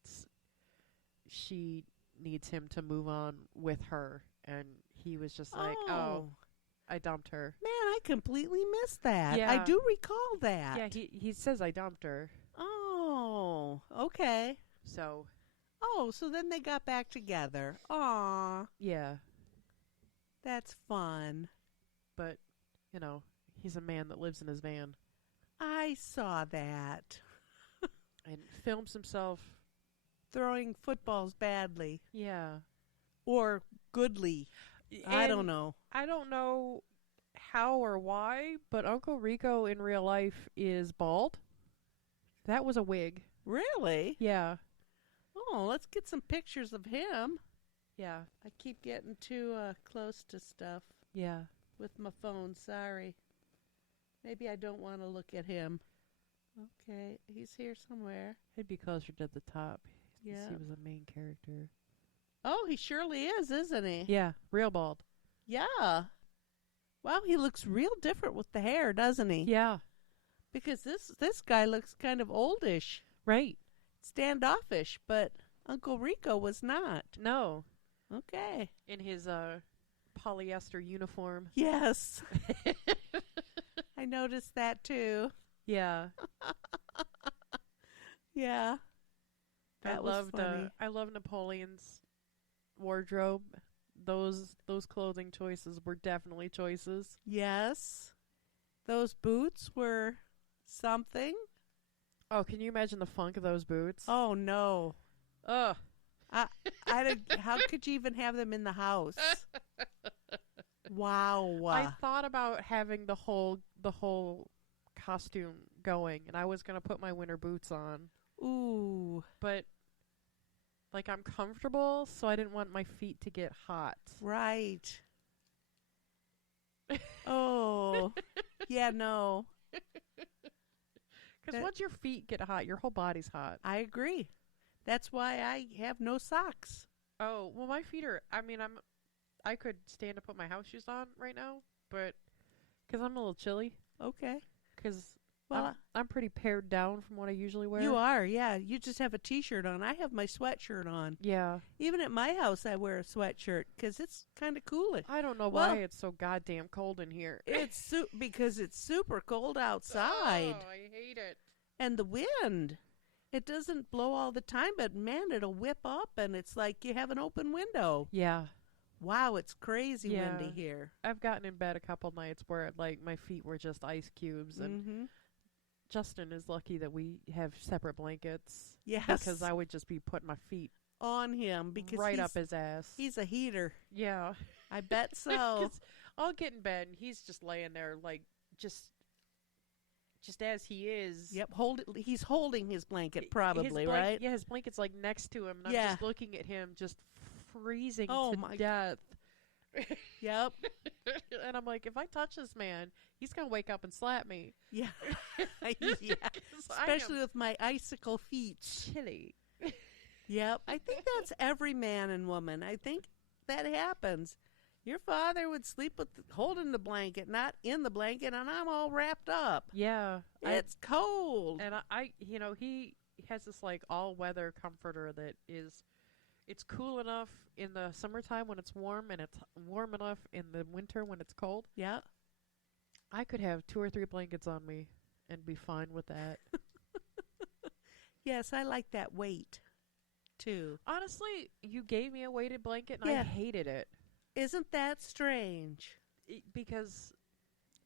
she needs him to move on with her. And he was just like, oh, I dumped her. Man, I completely missed that. Yeah. I do recall that. Yeah, he says I dumped her. Oh, okay. So. Oh, so then they got back together. Aw. Yeah. That's fun. But, you know, he's a man that lives in his van. I saw that. And films himself Throwing footballs badly. Yeah. Or goodly. I don't know. I don't know how or why, but Uncle Rico in real life is bald. That was a wig. Really? Yeah. Oh, let's get some pictures of him. Yeah. I keep getting too close to stuff Yeah. with my phone. Sorry. Maybe I don't want to look at him. Okay, he's here somewhere. He'd be closer to the top. Yeah. He was a main character. Oh, he surely is, isn't he? Yeah. Real bald. Yeah. Wow, he looks real different with the hair, doesn't he? Yeah. Because this guy looks kind of oldish. Right. Standoffish, but Uncle Rico was not. No. Okay. In his polyester uniform. Yes. I noticed that too. Yeah. Yeah. That was funny. I love Napoleon's wardrobe. Those clothing choices were definitely choices. Yes. Those boots were something. Oh, can you imagine the funk of those boots? Oh no. Ugh. How could you even have them in the house? Wow. I thought about having the whole costume going, and I was gonna put my winter boots on. Ooh. But like I'm comfortable, so I didn't want my feet to get hot. Right. Oh. Yeah, no. Because once your feet get hot, your whole body's hot. I agree. That's why I have no socks. Oh, well, my feet are, I could stand to put my house shoes on right now, but because I'm a little chilly. Okay. Because Well, I'm pretty pared down from what I usually wear. you are, yeah. You just have a T-shirt on. I have my sweatshirt on. Yeah. Even at my house, I wear a sweatshirt because it's kind of coolish. I don't know why it's so goddamn cold in here. It's because it's super cold outside. Oh, I hate it. And the wind. It doesn't blow all the time, but man, it'll whip up and it's like you have an open window. Yeah. Wow, it's crazy windy here. I've gotten in bed a couple nights where like my feet were just ice cubes, and Justin is lucky that we have separate blankets. Yes. Because I would just be putting my feet on him because right up his ass. He's a heater. Yeah. I bet so. 'Cause I'll get in bed and he's just laying there like just as he is. Yep, he's holding his blanket probably, right? Yeah, his blanket's like next to him, and I'm just looking at him just freezing to death. Yep. And I'm like, if I touch this man, he's going to wake up and slap me. Yeah. Yeah. Especially with my icicle feet. Chilly. Yep. I think that's every man and woman. I think that happens. Your father would sleep with holding the blanket, not in the blanket, and I'm all wrapped up. Yeah. It's cold. And he has this like all-weather comforter that it's cool enough in the summertime when it's warm, and it's warm enough in the winter when it's cold. Yeah. I could have 2 or 3 blankets on me and be fine with that. Yes, I like that weight, too. Honestly, you gave me a weighted blanket, and I hated it. Isn't that strange? Because,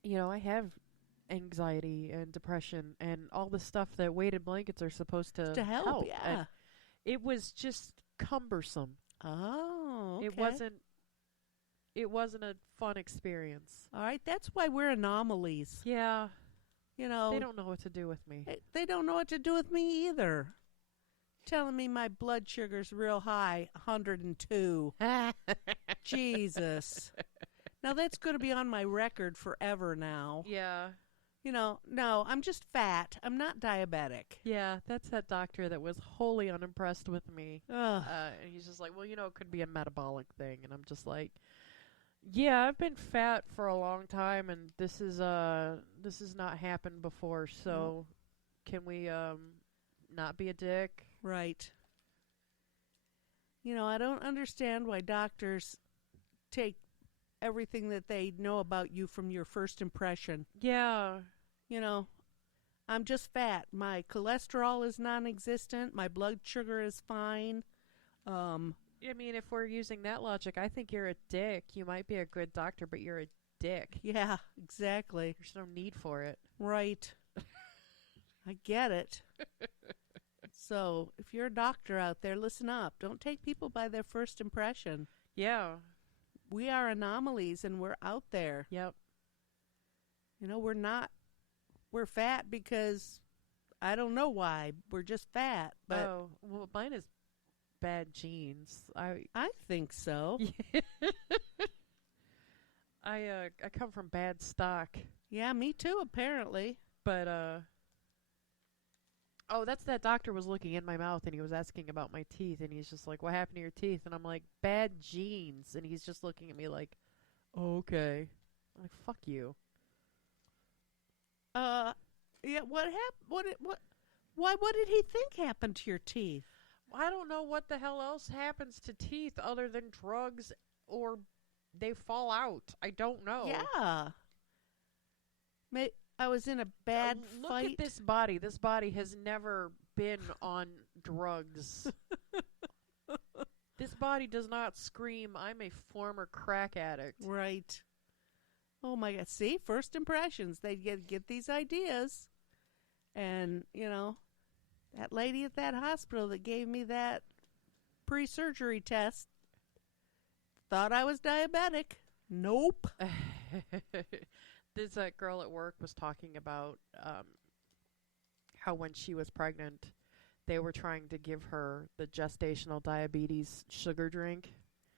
I have anxiety and depression and all the stuff that weighted blankets are supposed to help. Yeah. And it was just cumbersome. Oh, okay. It wasn't a fun experience. All right, that's why we're anomalies. Yeah. They don't know what to do with me. They don't know what to do with me either. Telling me my blood sugar's real high, 102. Jesus. Now that's going to be on my record forever now. Yeah. No, I'm just fat. I'm not diabetic. Yeah, that's that doctor that was wholly unimpressed with me. Ugh. And he's just like, well, it could be a metabolic thing. And I'm just like, yeah, I've been fat for a long time, and this has not happened before. So, can we not be a dick? Right. I don't understand why doctors take everything that they know about you from your first impression. Yeah. I'm just fat. My cholesterol is non-existent. My blood sugar is fine. I mean, if we're using that logic, I think you're a dick. You might be a good doctor, but you're a dick. Yeah, exactly. There's no need for it. Right. I get it. So, if you're a doctor out there, listen up. Don't take people by their first impression. Yeah. We are anomalies, and we're out there. Yep. We're fat because I don't know why. We're just fat. But well, mine is bad genes. I think so. I come from bad stock. Yeah, me too, apparently. But that's that doctor was looking in my mouth and he was asking about my teeth and he's just like, what happened to your teeth? And I'm like, bad genes. And he's just looking at me like, oh, okay. I'm like, fuck you. Yeah, what happened? What did he think happened to your teeth? I don't know what the hell else happens to teeth other than drugs or they fall out. I don't know. Yeah. I was in a bad fight. Look at this body. This body has never been on drugs. This body does not scream, I'm a former crack addict. Right. Oh my God. See, first impressions. They get these ideas. And, that lady at that hospital that gave me that pre-surgery test thought I was diabetic. Nope. This girl at work was talking about how when she was pregnant, they were trying to give her the gestational diabetes sugar drink.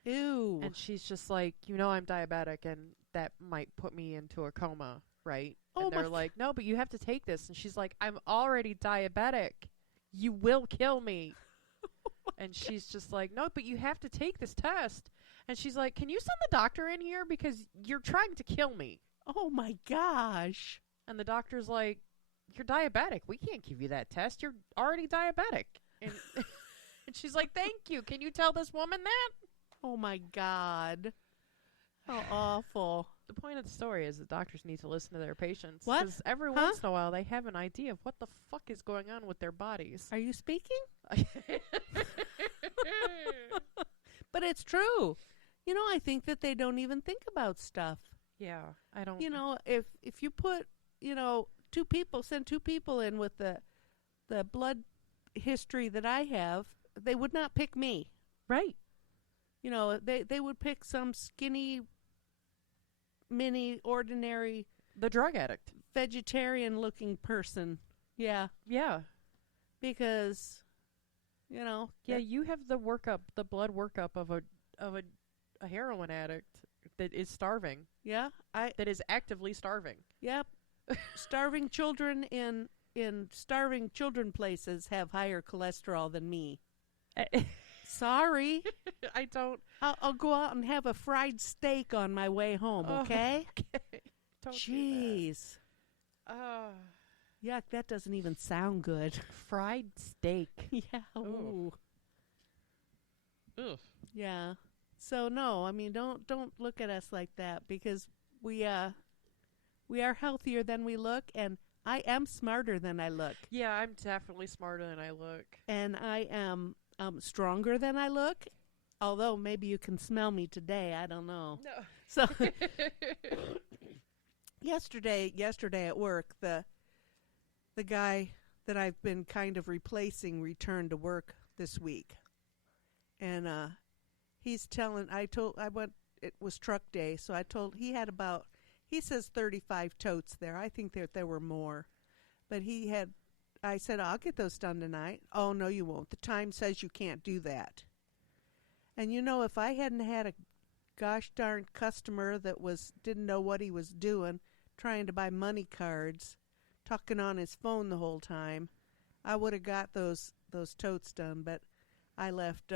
Ew. And she's just like, I'm diabetic and that might put me into a coma, right? Oh, and they're like, no, but you have to take this. And she's like, I'm already diabetic. You will kill me. And she's just like, no, but you have to take this test. And she's like, can you send the doctor in here because you're trying to kill me? Oh my gosh. And the doctor's like, you're diabetic. We can't give you that test. You're already diabetic. And, and she's like, thank you. Can you tell this woman that? Oh my God. How awful. The point of the story is that doctors need to listen to their patients. What? Because every once in a while they have an idea of what the fuck is going on with their bodies. Are you speaking? But it's true. I think that they don't even think about stuff. Yeah, I don't. If you put, send two people in with the blood history that I have, they would not pick me. Right. They would pick some skinny, mini, ordinary, the drug addict, vegetarian-looking person. Yeah. Yeah. Because, Yeah, you have the blood workup of a heroin addict that is starving. Yeah. That is actively starving. Yep. Starving children in starving children places have higher cholesterol than me. Sorry. I don't. I'll go out and have a fried steak on my way home, okay? Okay. Don't Jeez. do that. Yuck, that doesn't even sound good. Fried steak. Yeah. Ooh. Ugh. Yeah. So no, I mean don't look at us like that because we are healthier than we look and I am smarter than I look. Yeah, I'm definitely smarter than I look. And I am stronger than I look. Although maybe you can smell me today, I don't know. No. So yesterday at work, the guy that I've been kind of replacing returned to work this week. And he's telling it was truck day, so he says 35 totes there. I think there were more. But I said, I'll get those done tonight. Oh, no, you won't. The time says you can't do that. And if I hadn't had a gosh darn customer that didn't know what he was doing, trying to buy money cards, talking on his phone the whole time, I would have got those totes done, but I left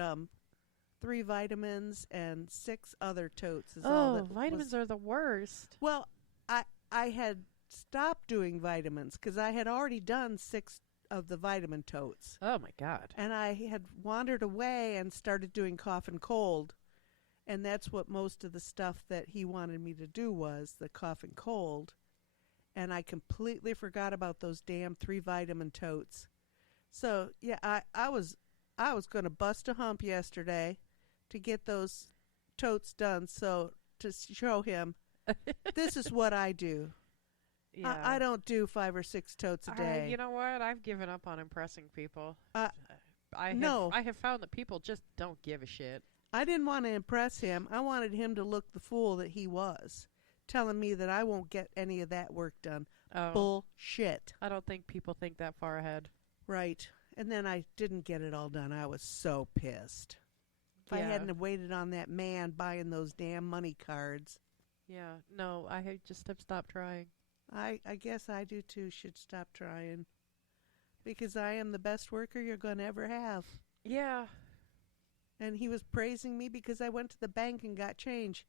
3 vitamins and 6 other totes is all that vitamins are the worst. Well, I had stopped doing vitamins because I had already done 6 of the vitamin totes. Oh, my God. And I had wandered away and started doing cough and cold. And that's what most of the stuff that he wanted me to do was, the cough and cold. And I completely forgot about those damn 3 vitamin totes. So, yeah, I was going to bust a hump yesterday to get those totes done, so to show him, this is what I do. Yeah. I don't do 5 or 6 totes a day. You know what? I've given up on impressing people. I have found that people just don't give a shit. I didn't want to impress him. I wanted him to look the fool that he was, telling me that I won't get any of that work done. Oh. Bullshit. I don't think people think that far ahead. Right. And then I didn't get it all done. I was so pissed. If I hadn't waited on that man buying those damn money cards. Yeah. No, I just have stopped trying. I guess I do too, should stop trying. Because I am the best worker you're going to ever have. Yeah. And he was praising me because I went to the bank and got change.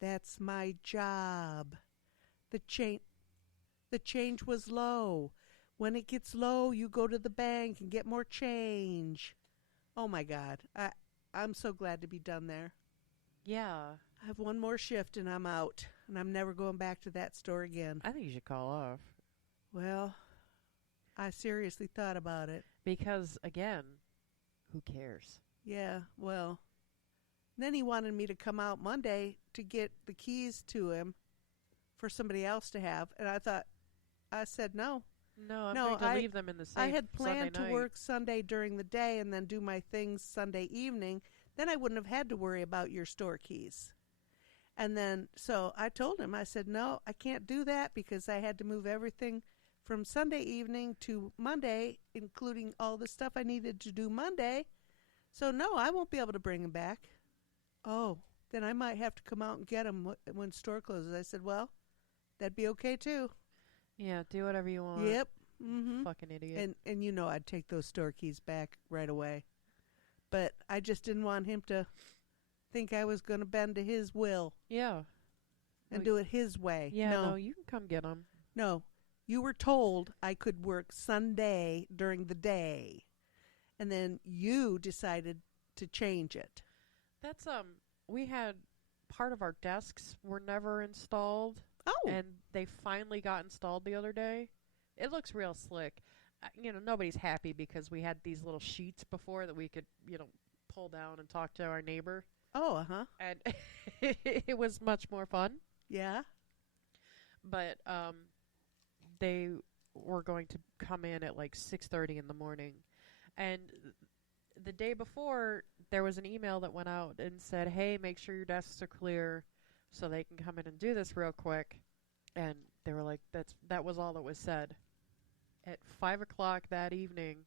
That's my job. The change was low. When it gets low, you go to the bank and get more change. Oh, my God. I'm so glad to be done there. Yeah. I have one more shift and I'm out. And I'm never going back to that store again. I think you should call off. Well, I seriously thought about it. Because, again, who cares? Yeah, well. Then he wanted me to come out Monday to get the keys to him for somebody else to have. And I said no. No, I'm going to leave them in the safe. I had planned Sunday to work Sunday during the day and then do my things Sunday evening. Then I wouldn't have had to worry about your store keys. And then, so I told him, I said, no, I can't do that because I had to move everything from Sunday evening to Monday, including all the stuff I needed to do Monday. So, no, I won't be able to bring him back. Oh, then I might have to come out and get him when store closes. I said, well, that'd be okay too. Yeah, do whatever you want. Yep. Mm-hmm. Fucking idiot. And you know I'd take those store keys back right away. But I just didn't want him to think I was going to bend to his will. Yeah. And do it his way. Yeah, no, you can come get them. No, you were told I could work Sunday during the day. And then you decided to change it. That's, we had part of our desks were never installed. Oh. And they finally got installed the other day. It looks real slick. Nobody's happy because we had these little sheets before that we could, pull down and talk to our neighbor. Oh, uh-huh. And it was much more fun. Yeah. But they were going to come in at like 6:30 in the morning. And the day before, there was an email that went out and said, hey, make sure your desks are clear so they can come in and do this real quick. And they were like, that was all that was said. At 5 o'clock that evening,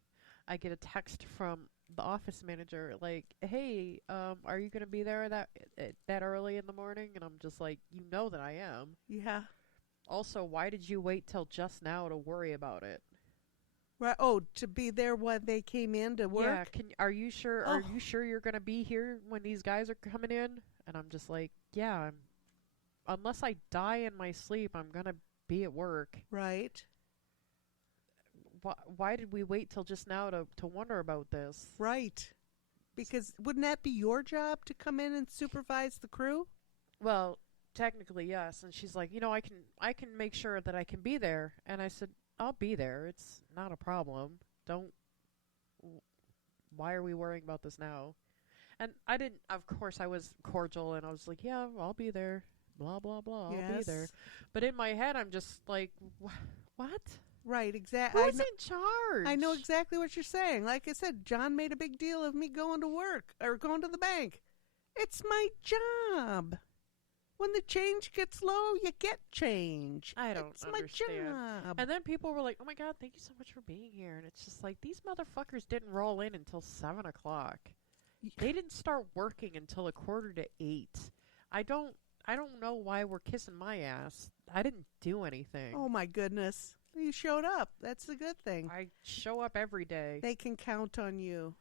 I get a text from the office manager like, hey, are you going to be there that early in the morning? And I'm just like, you know that I am. Yeah. Also, why did you wait till just now to worry about it? Right. Oh, to be there when they came in to work? Yeah. Are you sure? Oh. Are you sure you're going to be here when these guys are coming in? And I'm just like, yeah, unless I die in my sleep, I'm going to be at work. Right. Why did we wait till just now to wonder about this? Right. Because wouldn't that be your job to come in and supervise the crew? Well, technically, yes. And she's like, I can make sure that I can be there. And I said, I'll be there. It's not a problem. Why are we worrying about this now? And of course, I was cordial and I was like, yeah, I'll be there. Blah, blah, blah. Yes. I'll be there. But in my head, I'm just like, what? Right, exactly. Who's in charge? I know exactly what you're saying. Like I said, John made a big deal of me going to work or going to the bank. It's my job. When the change gets low, you get change. I don't understand. It's my job. And then people were like, oh my God, thank you so much for being here. And it's just like, these motherfuckers didn't roll in until 7 o'clock. They didn't start working until 7:45. I don't know why we're kissing my ass. I didn't do anything. Oh, my goodness. You showed up. That's the good thing. I show up every day. They can count on you.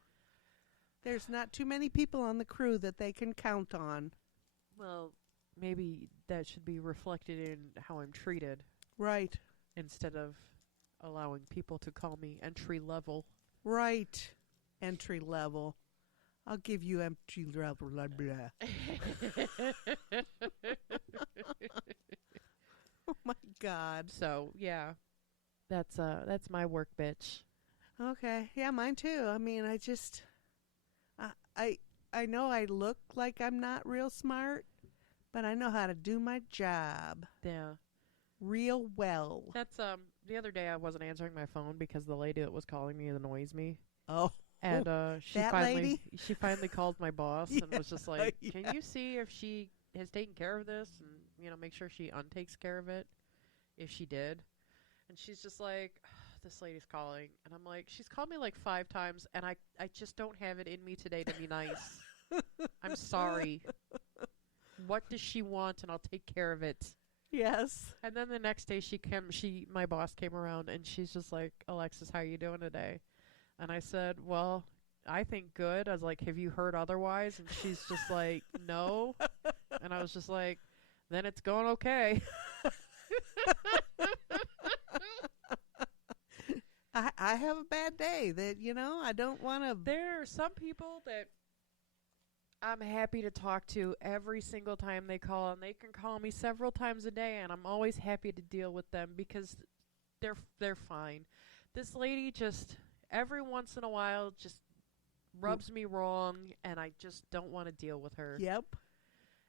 There's not too many people on the crew that they can count on. Well, maybe that should be reflected in how I'm treated. Right. Instead of allowing people to call me entry level. Right. Entry level. I'll give you entry level. Blah, blah. Oh, my God. So, yeah. That's my work, bitch. Okay. Yeah, mine too. I mean, I know I look like I'm not real smart, but I know how to do my job Yeah. real well. That's the other day I wasn't answering my phone because the lady that was calling me annoys me. Oh. And that lady? she finally called my boss and was just like, "Can Yeah. you see if she has taken care of this and, make sure she untakes care of it if she did?" And she's just like, "This lady's calling." And I'm like, "She's called me like 5 times and I just don't have it in me today to be nice. I'm sorry. What does she want and I'll take care of it." Yes. And then the next day my boss came around and she's just like, "Alexis, how are you doing today?" And I said, "Well, I think good." I was like, "Have you heard otherwise?" And she's just like, "No." And I was just like, "Then it's going okay." I have a bad day that, I don't want to. There are some people that I'm happy to talk to every single time they call, and they can call me several times a day, and I'm always happy to deal with them because they're fine. This lady just every once in a while just rubs me wrong, and I just don't want to deal with her. Yep.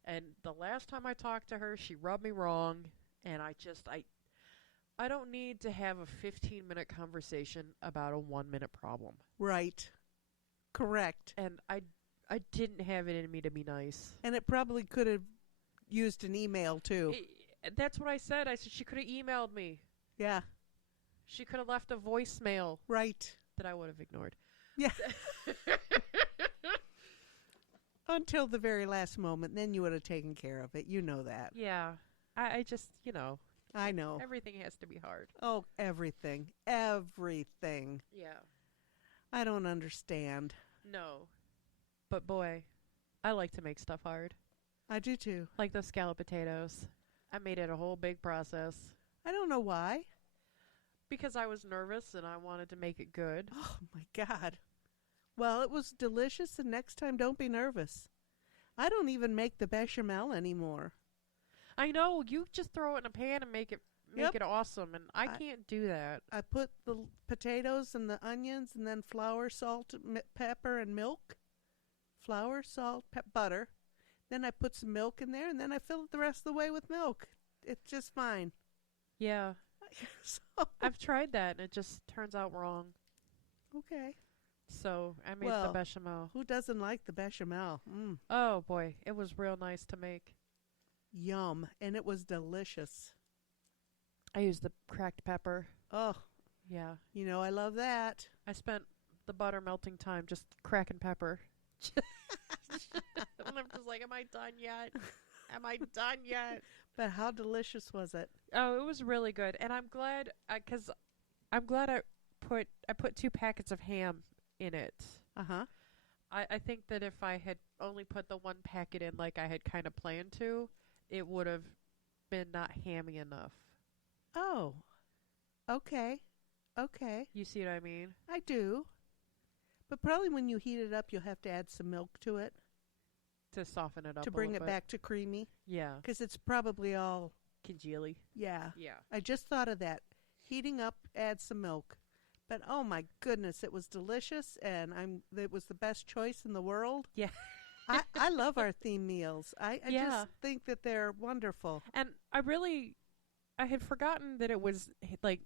And the last time I talked to her, she rubbed me wrong, and I don't need to have a 15-minute conversation about a 1-minute problem. Right. Correct. And I didn't have it in me to be nice. And it probably could have used an email, too. That's what I said. I said she could have emailed me. Yeah. She could have left a voicemail. Right. That I would have ignored. Yeah. Until the very last moment. Then you would have taken care of it. You know that. Yeah. I just, I know. Everything has to be hard. Oh, everything. Everything. Yeah. I don't understand. No. But boy, I like to make stuff hard. I do too. Like those scalloped potatoes. I made it a whole big process. I don't know why. Because I was nervous and I wanted to make it good. Oh, my God. Well, it was delicious, and next time don't be nervous. I don't even make the bechamel anymore. I know. You just throw it in a pan and make it awesome, and I can't do that. I put the potatoes and the onions and then flour, salt, pepper, and milk. Flour, salt, butter. Then I put some milk in there, and then I fill it the rest of the way with milk. It's just fine. Yeah. So, I've tried that, and it just turns out wrong. okay. So I made the bechamel. Who doesn't like the bechamel? Oh, boy. It was real nice to make. Yum. And it was delicious. I used the cracked pepper. Oh. Yeah. I love that. I spent the butter melting time just cracking pepper. And I'm just like, am I done yet? Am I done yet? But how delicious was it? Oh, it was really good. And I'm glad, because I'm glad I put 2 packets of ham in it. Uh-huh. I think that if I had only put the 1 packet in like I had kind of planned to, it would have been not hammy enough. Oh. Okay. Okay. You see what I mean? I do. But probably when you heat it up, you'll have to add some milk to it. To soften it up to bring it back to creamy. Yeah. Because it's probably all congealy. Yeah. Yeah. I just thought of that. Heating up, add some milk. But oh my goodness, it was delicious, and it was the best choice in the world. Yeah. I love our theme meals. I just think that they're wonderful. And I had forgotten that it was like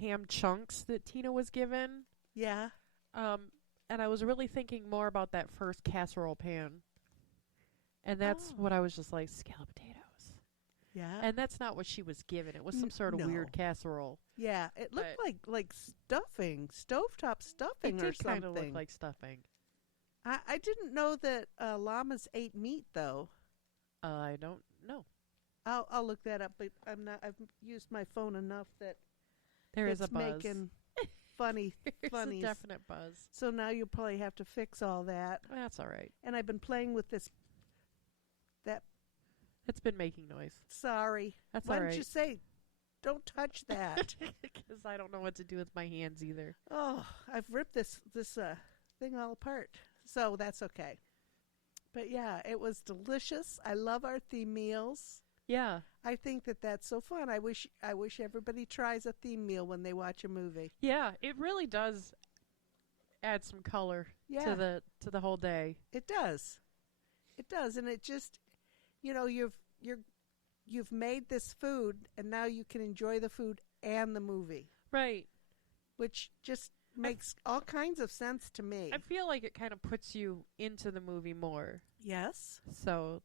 ham chunks that Tina was given. Yeah. And I was really thinking more about that first casserole pan. And that's what I was just like, scalloped potatoes. Yeah. And that's not what she was given. It was some sort of weird casserole. Yeah. It looked like stuffing, stovetop stuffing or something. It did kind of look like stuffing. I didn't know that llamas ate meat, though. I don't No. I'll look that up, but I'm not. I've used my phone enough that There is a it's buzz. making funny There's funnies. a definite buzz. So now you'll probably have to fix all that. That's all right. And I've been playing with this. It's been making noise. Sorry. That's Why all didn't right. you say, don't touch that? Because I don't know what to do with my hands either. Oh, I've ripped this thing all apart. So that's okay. But yeah, it was delicious. I love our theme meals. Yeah. I think that that's so fun. I wish everybody tries a theme meal when they watch a movie. Yeah, it really does add some color Yeah, to the whole day. it does. It does, and it just, you've made this food, and now you can enjoy the food and the movie, Right. which just makes all kinds of sense to me. I feel like it kind of puts you into the movie more. Yes. So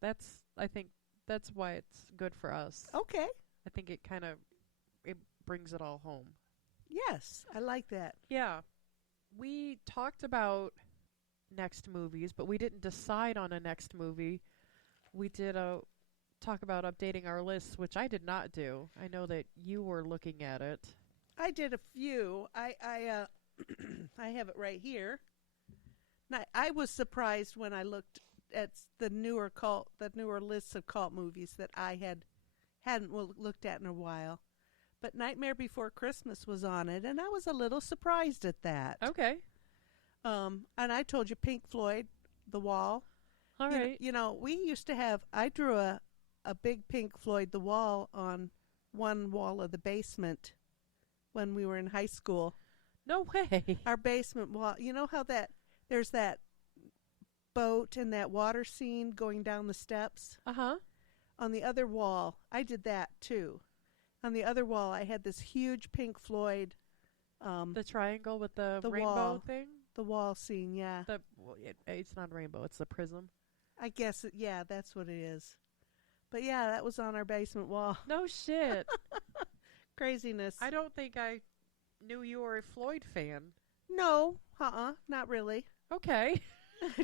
I think that's why it's good for us. Okay. I think it brings it all home. Yes, I like that. Yeah. We talked about next movies, but we didn't decide on a next movie. We did talk about updating our lists, which I did not do. I know that you were looking at it. I did a few. I I have it right here. Now, I was surprised when I looked at the newer lists of cult movies that I hadn't looked at in a while. But Nightmare Before Christmas was on it, and I was a little surprised at that. Okay. And I told you Pink Floyd, The Wall. All right. We used to have. I drew a big Pink Floyd, The Wall on one wall of the basement when we were in high school. No way. Our basement wall. You know how there's that boat and that water scene going down the steps? Uh-huh. On the other wall, I did that too. On the other wall, I had this huge Pink Floyd, The triangle with the the rainbow wall. thing? the wall scene, yeah. It's not a rainbow, it's the prism. I guess, yeah, that's what it is. But yeah, that was on our basement wall. No shit. Craziness. I don't think I knew you were a Floyd fan. No, not really. Okay.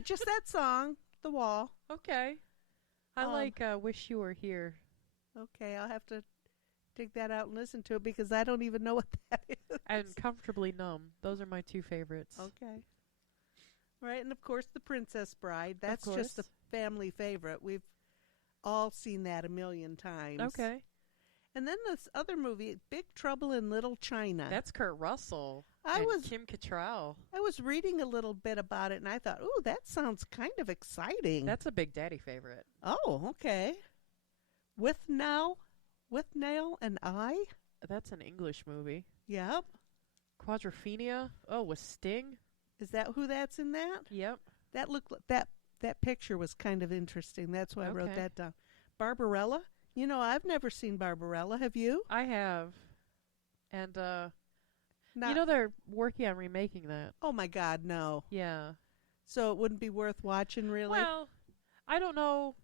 Just that song, The Wall. Okay. I like Wish You Were Here. Okay, I'll have to dig that out and listen to it because I don't even know what that is. And Comfortably Numb. Those are my two favorites. Okay. Right, and of course The Princess Bride. That's just a family favorite. We've all seen that a million times. Okay. And then this other movie, Big Trouble in Little China. That's Kurt Russell I and was Kim Cattrall. I was reading a little bit about it, and I thought, "Ooh, that sounds kind of exciting." That's a Big Daddy favorite. Oh, okay. With Nail and I. That's an English movie. Yep. Quadrophenia. Oh, with Sting. Is that who that's in that? Yep. That looked that picture was kind of interesting. That's why I wrote Okay. that down. Barbarella. I've never seen Barbarella. Have you? I have. And, Not, they're working on remaking that. oh my God, no. Yeah. So it wouldn't be worth watching, really? Well, I don't know.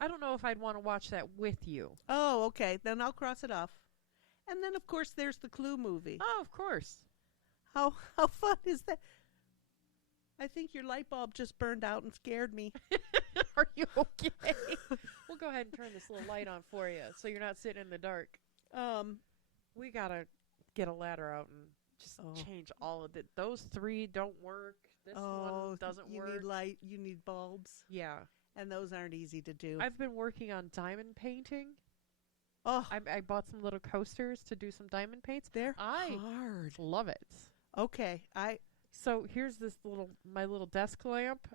I don't know if I'd want to watch that with you. Oh, okay. Then I'll cross it off. And then, of course, there's the Clue movie. Oh, of course. How fun is that? I think your light bulb just burned out and scared me. Are you okay? We'll go ahead and turn this little light on for you so you're not sitting in the dark. We got to get a ladder out and just change all of it. Those three don't work. This one doesn't work. You need light. You need bulbs. Yeah. And those aren't easy to do. I've been working on diamond painting. Oh, I bought some little coasters to do some diamond paints. they're I hard. love it. Okay, So here's my little desk lamp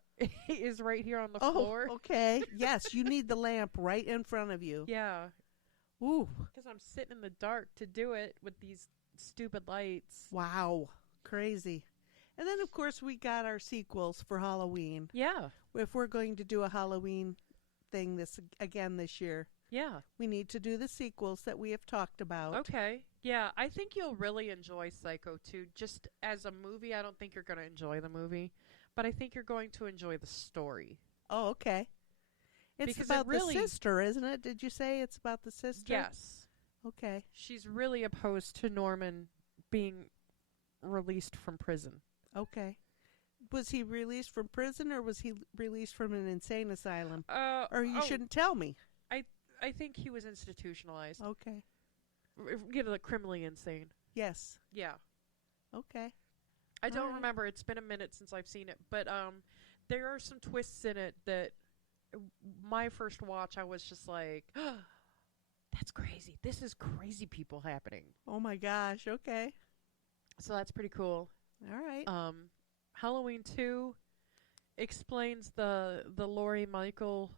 is right here on the floor. Okay. Yes, you need the lamp right in front of you. Yeah. Ooh. Because I'm sitting in the dark to do it with these stupid lights. Wow. Crazy. And then, of course, we got our sequels for Halloween. Yeah. If we're going to do a Halloween thing this year, Yeah. we need to do the sequels that we have talked about. Okay. Yeah, I think you'll really enjoy Psycho 2. Just as a movie, I don't think you're going to enjoy the movie, but I think you're going to enjoy the story. Oh, okay. It's Because about it really- the sister, isn't it? Did you say it's about the sister? Yes. Okay. She's really opposed to Norman being released from prison. Okay. Was he released from prison or was he released from an insane asylum? Or you shouldn't tell me. I think he was institutionalized. Okay. Criminally insane. Yes. Yeah. Okay. I don't Alright. remember. It's been a minute since I've seen it, but there are some twists in it that my first watch I was just like, that's crazy. This is crazy people happening. Oh my gosh. Okay. So that's pretty cool. All right. Halloween 2 explains the Laurie Michael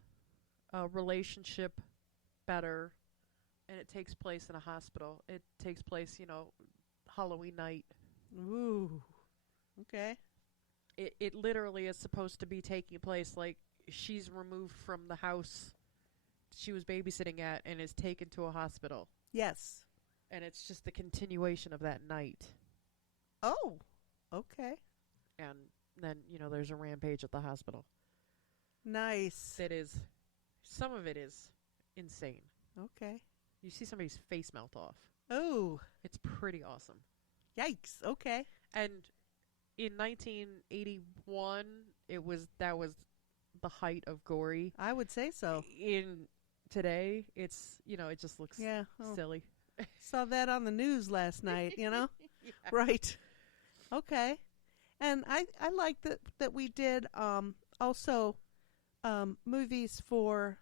relationship better, and it takes place in a hospital. It takes place, Halloween night. Ooh. Okay. It literally is supposed to be taking place like she's removed from the house she was babysitting at and is taken to a hospital. Yes. And it's just the continuation of that night. Oh. Okay. And then, there's a rampage at the hospital. Nice. Some of it is insane. Okay. You see somebody's face melt off. Oh. It's pretty awesome. Yikes. Okay. And in 1981, that was the height of gory. I would say so. In today, it's, it just looks silly. Saw that on the news last night, Yeah. Right. Okay. And I like that we did also movies for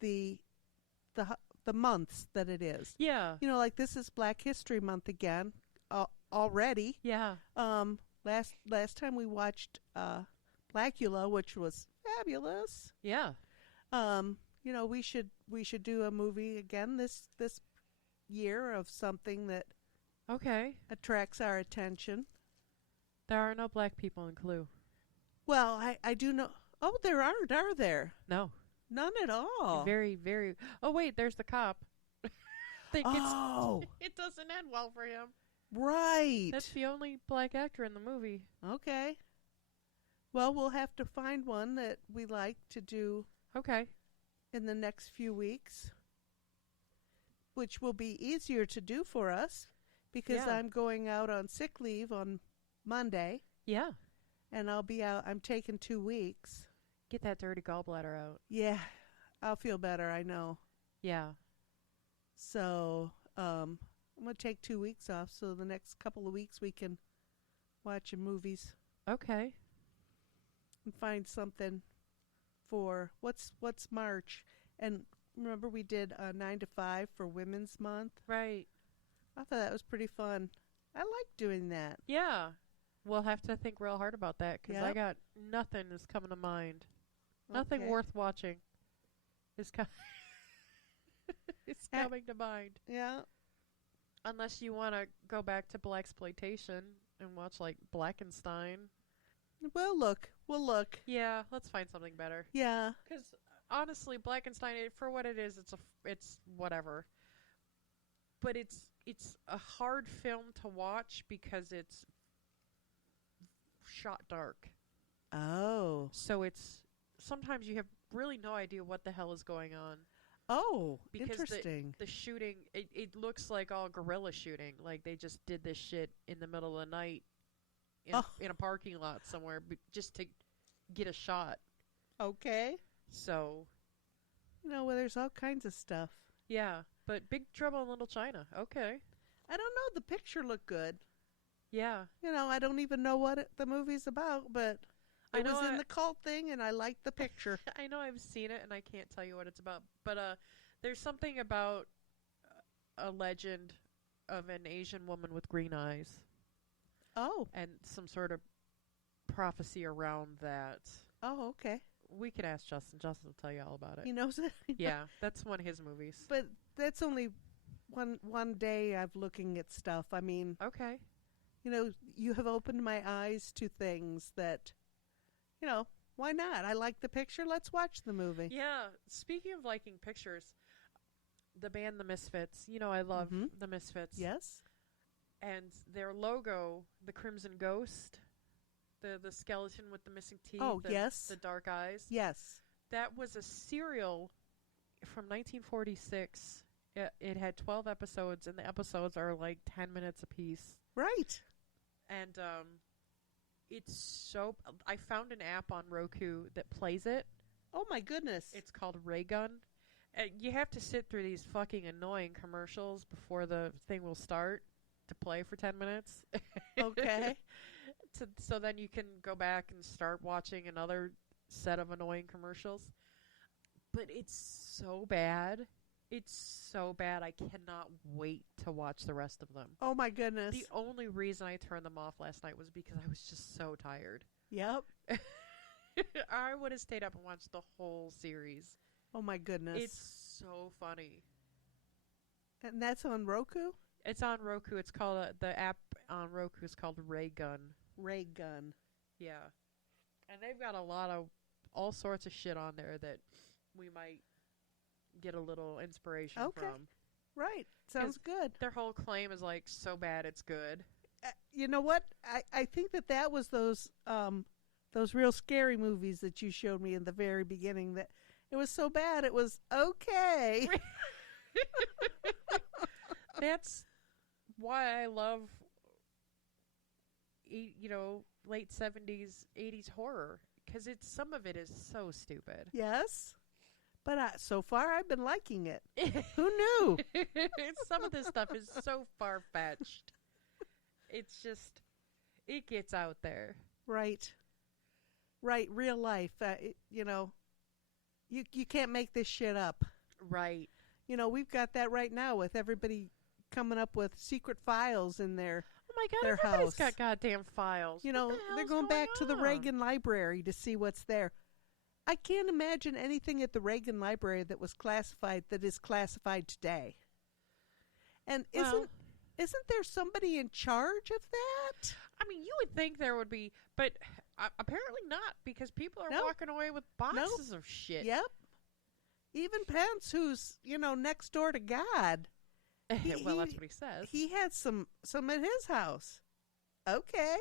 the months that it is. Yeah. Like this is Black History Month again already. Yeah. Last time we watched Blackula, which was fabulous. Yeah. We should do a movie again this year of something that attracts our attention. There are no black people in Clue. Well, I do know. Oh, there aren't, are there? No. None at all. Very, very. Oh, wait, there's the cop. It doesn't end well for him. Right. That's the only black actor in the movie. Okay. Well, we'll have to find one that we like to do. Okay. In the next few weeks, which will be easier to do for us because I'm going out on sick leave on Monday. Yeah. And I'll be out. I'm taking 2 weeks. Get that dirty gallbladder out. Yeah. I'll feel better, I know. Yeah. So, I'm going to take 2 weeks off, so the next couple of weeks we can watch movies. Okay. And find something for what's March. And remember we did 9 to 5 for Women's Month? Right. I thought that was pretty fun. I like doing that. Yeah. We'll have to think real hard about that because I got nothing is coming to mind. Nothing worth watching is it's coming to mind. Yeah. Unless you want to go back to blaxploitation and watch like Blackenstein. We'll look. Yeah, let's find something better. Yeah. Because honestly, Blackenstein, for what it is, it's whatever. But it's a hard film to watch because it's shot dark. Oh. So sometimes you have really no idea what the hell is going on. Oh, because interesting. The shooting, it looks like all guerrilla shooting. Like they just did this shit in the middle of the night in a parking lot somewhere just to get a shot. Okay. So. Well, there's all kinds of stuff. Yeah, but Big Trouble in Little China. Okay. I don't know. The picture looked good. Yeah. I don't even know what the movie's about, but it was in the cult thing, and I liked the picture. I know I've seen it, and I can't tell you what it's about. But there's something about a legend of an Asian woman with green eyes. Oh. And some sort of prophecy around that. Oh, okay. We could ask Justin. Justin will tell you all about it. He knows it? Yeah, that's one of his movies. But that's only one day I've looking at stuff. I mean... Okay. You have opened my eyes to things that, why not? I like the picture. Let's watch the movie. Yeah. Speaking of liking pictures, the band The Misfits, I love The Misfits. Yes. And their logo, the Crimson Ghost, the skeleton with the missing teeth. Oh, yes. The dark eyes. Yes. That was a serial from 1946. It had 12 episodes, and the episodes are like 10 minutes apiece. Right. And it's so... I found an app on Roku that plays it. Oh, my goodness. It's called Raygun. You have to sit through these fucking annoying commercials before the thing will start to play for 10 minutes. Okay. So then you can go back and start watching another set of annoying commercials. But it's so bad. It's so bad. I cannot wait to watch the rest of them. Oh, my goodness. The only reason I turned them off last night was because I was just so tired. Yep. I would have stayed up and watched the whole series. Oh, my goodness. It's so funny. And that's on Roku? It's on Roku. It's called, the app on Roku is called Ray Gun. Ray Gun. Yeah. And they've got all sorts of shit on there that we might get a little inspiration from. Right. Sounds good. Their whole claim is like, so bad it's good. You know what? I think that was those real scary movies that you showed me in the very beginning, that it was so bad it was okay. That's why I love, late 70s, 80s horror, because some of it is so stupid. Yes. But so far I've been liking it. Who knew? Some of this stuff is so far-fetched. It's just, it gets out there. Right. Right. Real life. You can't make this shit up. Right. We've got that right now with everybody coming up with secret files in their Oh my God, their everybody's house. got goddamn files. They're going back to the Reagan Library to see what's there. I can't imagine anything at the Reagan Library that was classified that is classified today. And isn't there somebody in charge of that? I mean, you would think there would be, but apparently not, because people are walking away with boxes of shit. Yep. Even Pence, who's, next door to God. Well, that's what he says. He had some at his house. Okay.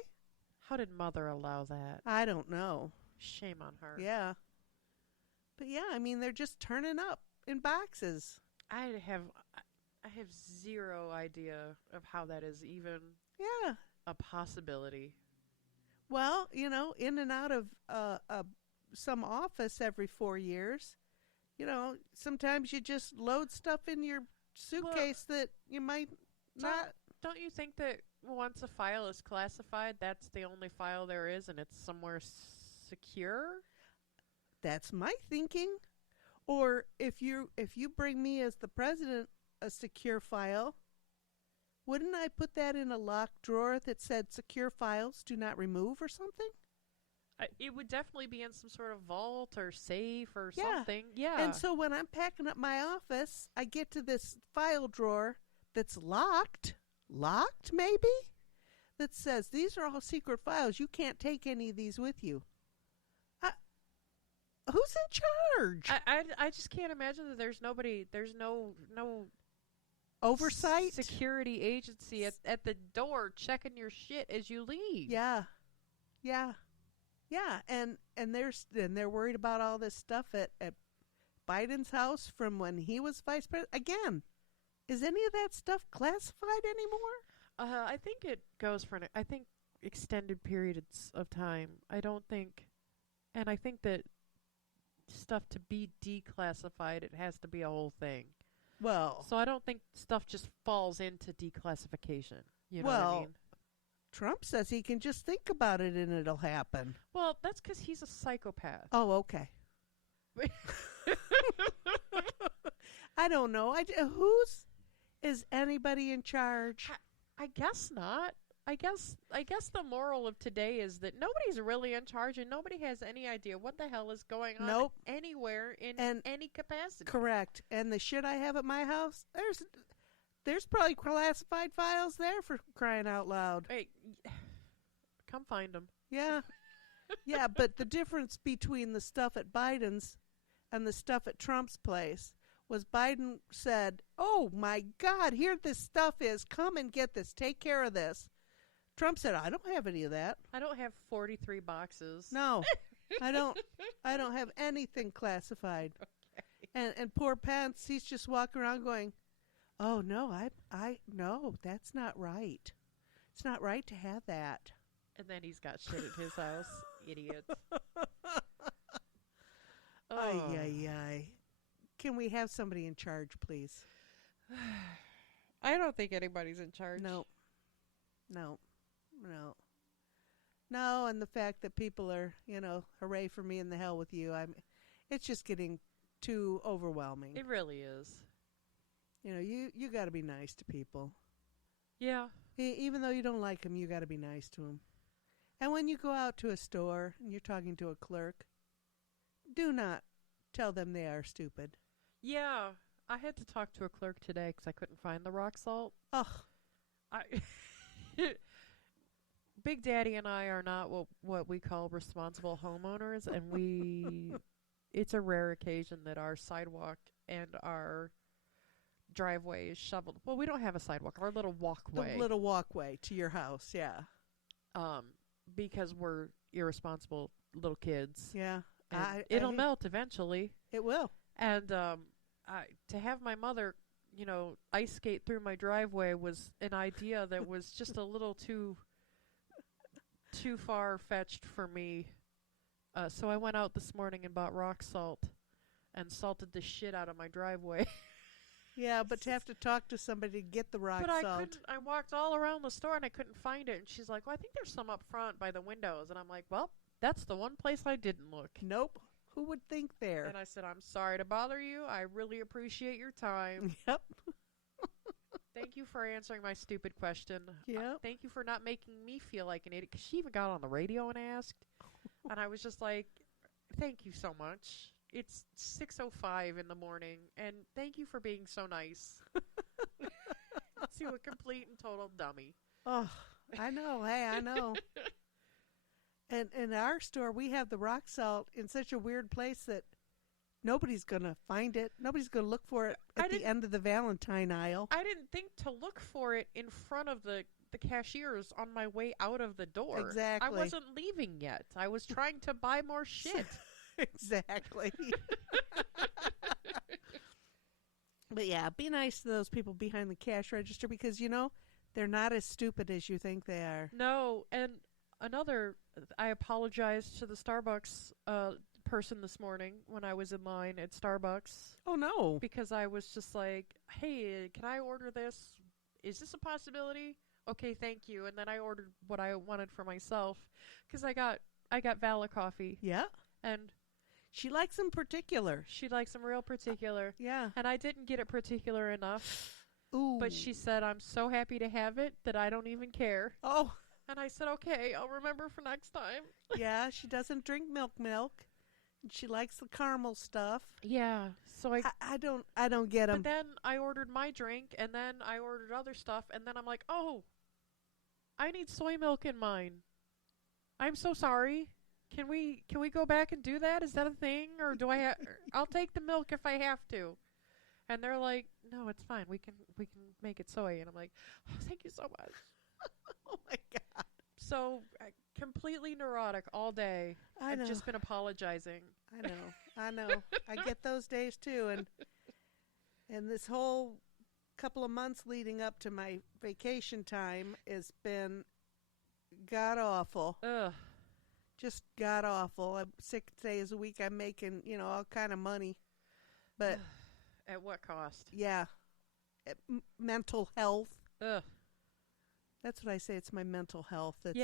How did Mother allow that? I don't know. Shame on her. Yeah. But yeah, I mean, they're just turning up in boxes. I have zero idea of how that is even a possibility. Well, in and out of some office every 4 years. Sometimes you just load stuff in your suitcase that you might not. Don't you think that once a file is classified, that's the only file there is, and it's somewhere secure? That's my thinking. Or if you bring me as the president a secure file, wouldn't I put that in a locked drawer that said secure files do not remove or something? It would definitely be in some sort of vault or safe or something. Yeah. And so when I'm packing up my office, I get to this file drawer that's locked maybe, that says these are all secret files. You can't take any of these with you. Who's in charge? I just can't imagine that there's no oversight, security agency at the door checking your shit as you leave. Yeah. And they're worried about all this stuff at Biden's house from when he was vice president. Again, is any of that stuff classified anymore? I think it goes for I think extended periods of time. I think that stuff to be declassified, it has to be a whole thing. Well, so I don't think stuff just falls into declassification. You know what I mean? Trump says he can just think about it and it'll happen. Well, that's because he's a psychopath. Oh, okay. I don't know. Is anybody in charge? I guess not. I guess the moral of today is that nobody's really in charge and nobody has any idea what the hell is going on anywhere in any capacity. Correct. And the shit I have at my house, there's probably classified files there, for crying out loud. Hey, come find them. Yeah. Yeah, but the difference between the stuff at Biden's and the stuff at Trump's place was Biden said, "Oh my God, here this stuff is. Come and get this. Take care of this." Trump said, "I don't have any of that. I don't have 43 boxes." No, I don't have anything classified. Okay. And poor Pence, he's just walking around going, "Oh no, no, that's not right. It's not right to have that." And then he's got shit at his house. Idiot. Ay. can we have somebody in charge, please? I don't think anybody's in charge. No. No. No. No, and the fact that people are, hooray for me and the hell with you, it's just getting too overwhelming. It really is. You got to be nice to people. Yeah. Even though you don't like them, you got to be nice to them. And when you go out to a store and you're talking to a clerk, do not tell them they are stupid. Yeah. I had to talk to a clerk today because I couldn't find the rock salt. Ugh. Big Daddy and I are not what we call responsible homeowners, and it's a rare occasion that our sidewalk and our driveway is shoveled. Well, we don't have a sidewalk, our little walkway. The little walkway to your house, yeah. Because we're irresponsible little kids. Yeah. It'll melt eventually. It will. And to have my mother, ice skate through my driveway was an idea that was just a little too far-fetched for me. So I went out this morning and bought rock salt and salted the shit out of my driveway. Yeah, but to have to talk to somebody to get the rock salt. But I walked all around the store and I couldn't find it. And she's like, well, I think there's some up front by the windows. And I'm like, well, that's the one place I didn't look. Nope. Who would think there? And I said, I'm sorry to bother you. I really appreciate your time. Yep. Thank you for answering my stupid question. Yep. Thank you for not making me feel like an idiot. Because she even got on the radio and asked. And I was just like, thank you so much. It's 6:05 in the morning. And thank you for being so nice. To a complete and total dummy. Oh, I know. Hey, I know. And in our store, we have the rock salt in such a weird place that nobody's going to find it. Nobody's going to look for it at the end of the Valentine aisle. I didn't think to look for it in front of the cashiers on my way out of the door. Exactly. I wasn't leaving yet. I was trying to buy more shit. Exactly. But yeah, be nice to those people behind the cash register because, they're not as stupid as you think they are. No, and I apologized to the Starbucks person this morning when I was in line at Starbucks. Oh, no. Because I was just like, hey, can I order this? Is this a possibility? Okay, thank you. And then I ordered what I wanted for myself because I got Vala coffee. Yeah. And she likes them particular. She likes them real particular. Yeah. And I didn't get it particular enough. Ooh. But she said, I'm so happy to have it that I don't even care. Oh. And I said, okay, I'll remember for next time. Yeah, she doesn't drink milk. And she likes the caramel stuff. Yeah. So I don't get them. But then I ordered my drink, and then I ordered other stuff, and then I'm like, oh, I need soy milk in mine. I'm so sorry. Can we go back and do that? Is that a thing? Or do I I'll take the milk if I have to. And they're like, no, it's fine. We can make it soy. And I'm like, oh, thank you so much. Oh my God. So completely neurotic all day. I've just been apologizing. I know. I get those days too. And this whole couple of months leading up to my vacation time has been god awful. Ugh. Just god awful. I'm 6 days a week. I'm making, all kind of money. But at what cost? Yeah. Mental health. Ugh. That's what I say. It's my mental health that's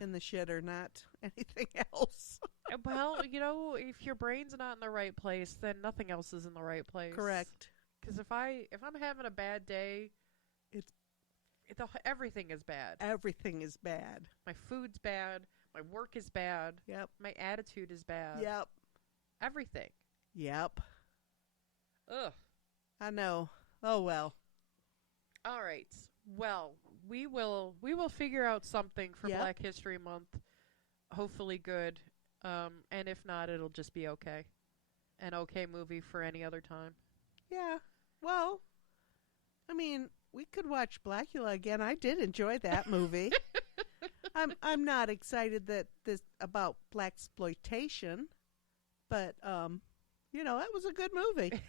in the shitter, not anything else. Well, if your brain's not in the right place, then nothing else is in the right place. Correct. Because if I'm having a bad day, everything is bad. Everything is bad. My food's bad. My work is bad. Yep. My attitude is bad. Yep. Everything. Yep. Ugh. I know. Oh well. All right. Well, we will figure out something for Black History Month. Hopefully good. And if not, it'll just be okay. An okay movie for any other time. Yeah. Well, I mean, we could watch Blackula again. I did enjoy that movie. I'm not excited that this about blaxploitation, but that was a good movie.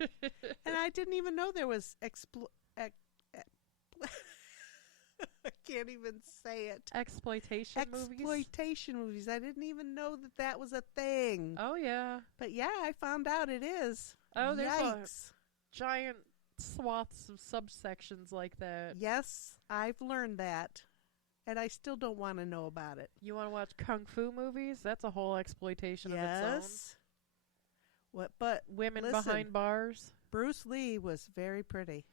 And I didn't even know there was I can't even say it. Exploitation movies? I didn't even know that was a thing. Oh, yeah. But yeah, I found out it is. Oh, there's Yikes. giant swaths of subsections like that. Yes, I've learned that. And I still don't want to know about it. You want to watch kung fu movies? That's a whole exploitation of its own. Yes. What? But Women listen, behind bars. Bruce Lee was very pretty.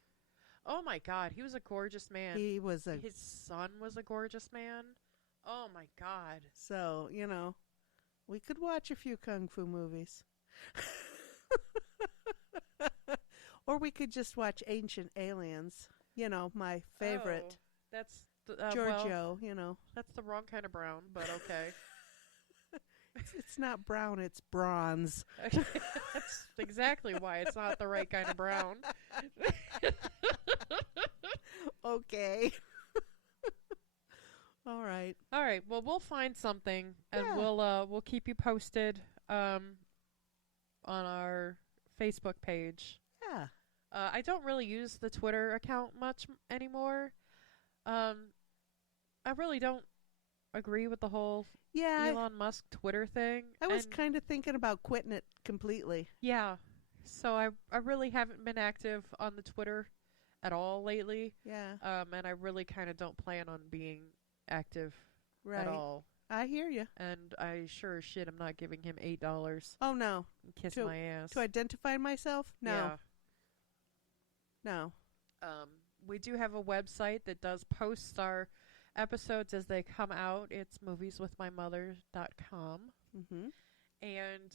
Oh my God, he was a gorgeous man. He was a His son was a gorgeous man. Oh my God. so we could watch a few kung fu movies, or we could just watch Ancient Aliens. My favorite. Oh, that's Giorgio. that's the wrong kind of brown, but okay. It's not brown. It's bronze. That's exactly why it's not the right kind of brown. Okay. All right. All right. Well, we'll find something, and Yeah. we'll keep you posted on our Facebook page. Yeah. I don't really use the Twitter account much anymore. I really don't agree with the whole Yeah. Elon Musk Twitter thing. I was and kind of thinking about quitting it completely. yeah. So I really haven't been active on the Twitter at all lately. Yeah. And I really kind of don't plan on being active Right. at all. I hear you. And I sure as shit am not giving him $8 Oh no. and kiss To- my ass. To identify myself? No. Yeah. No. We do have a website that does post our episodes as they come out. It's movieswithmymother.com. Mm-hmm. And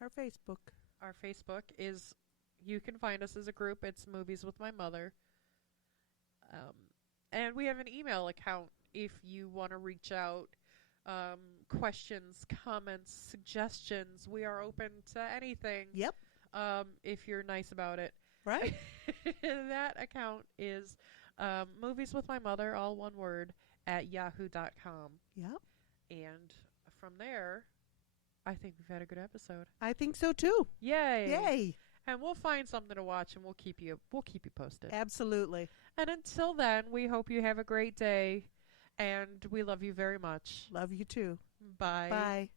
Our Facebook. our Facebook is, you can find us as a group. It's Movies With My Mother. And we have an email account if you want to reach out. Questions, comments, suggestions. We are open to anything. Yep. If you're nice about it. Right. That account is Movies With My Mother, all one word, at yahoo.com. Yep. And from there, I think we've had a good episode. I think so too. Yay! Yay. And we'll find something to watch, and we'll keep you posted. Absolutely. And until then, we hope you have a great day, and we love you very much. Love you too. Bye. Bye.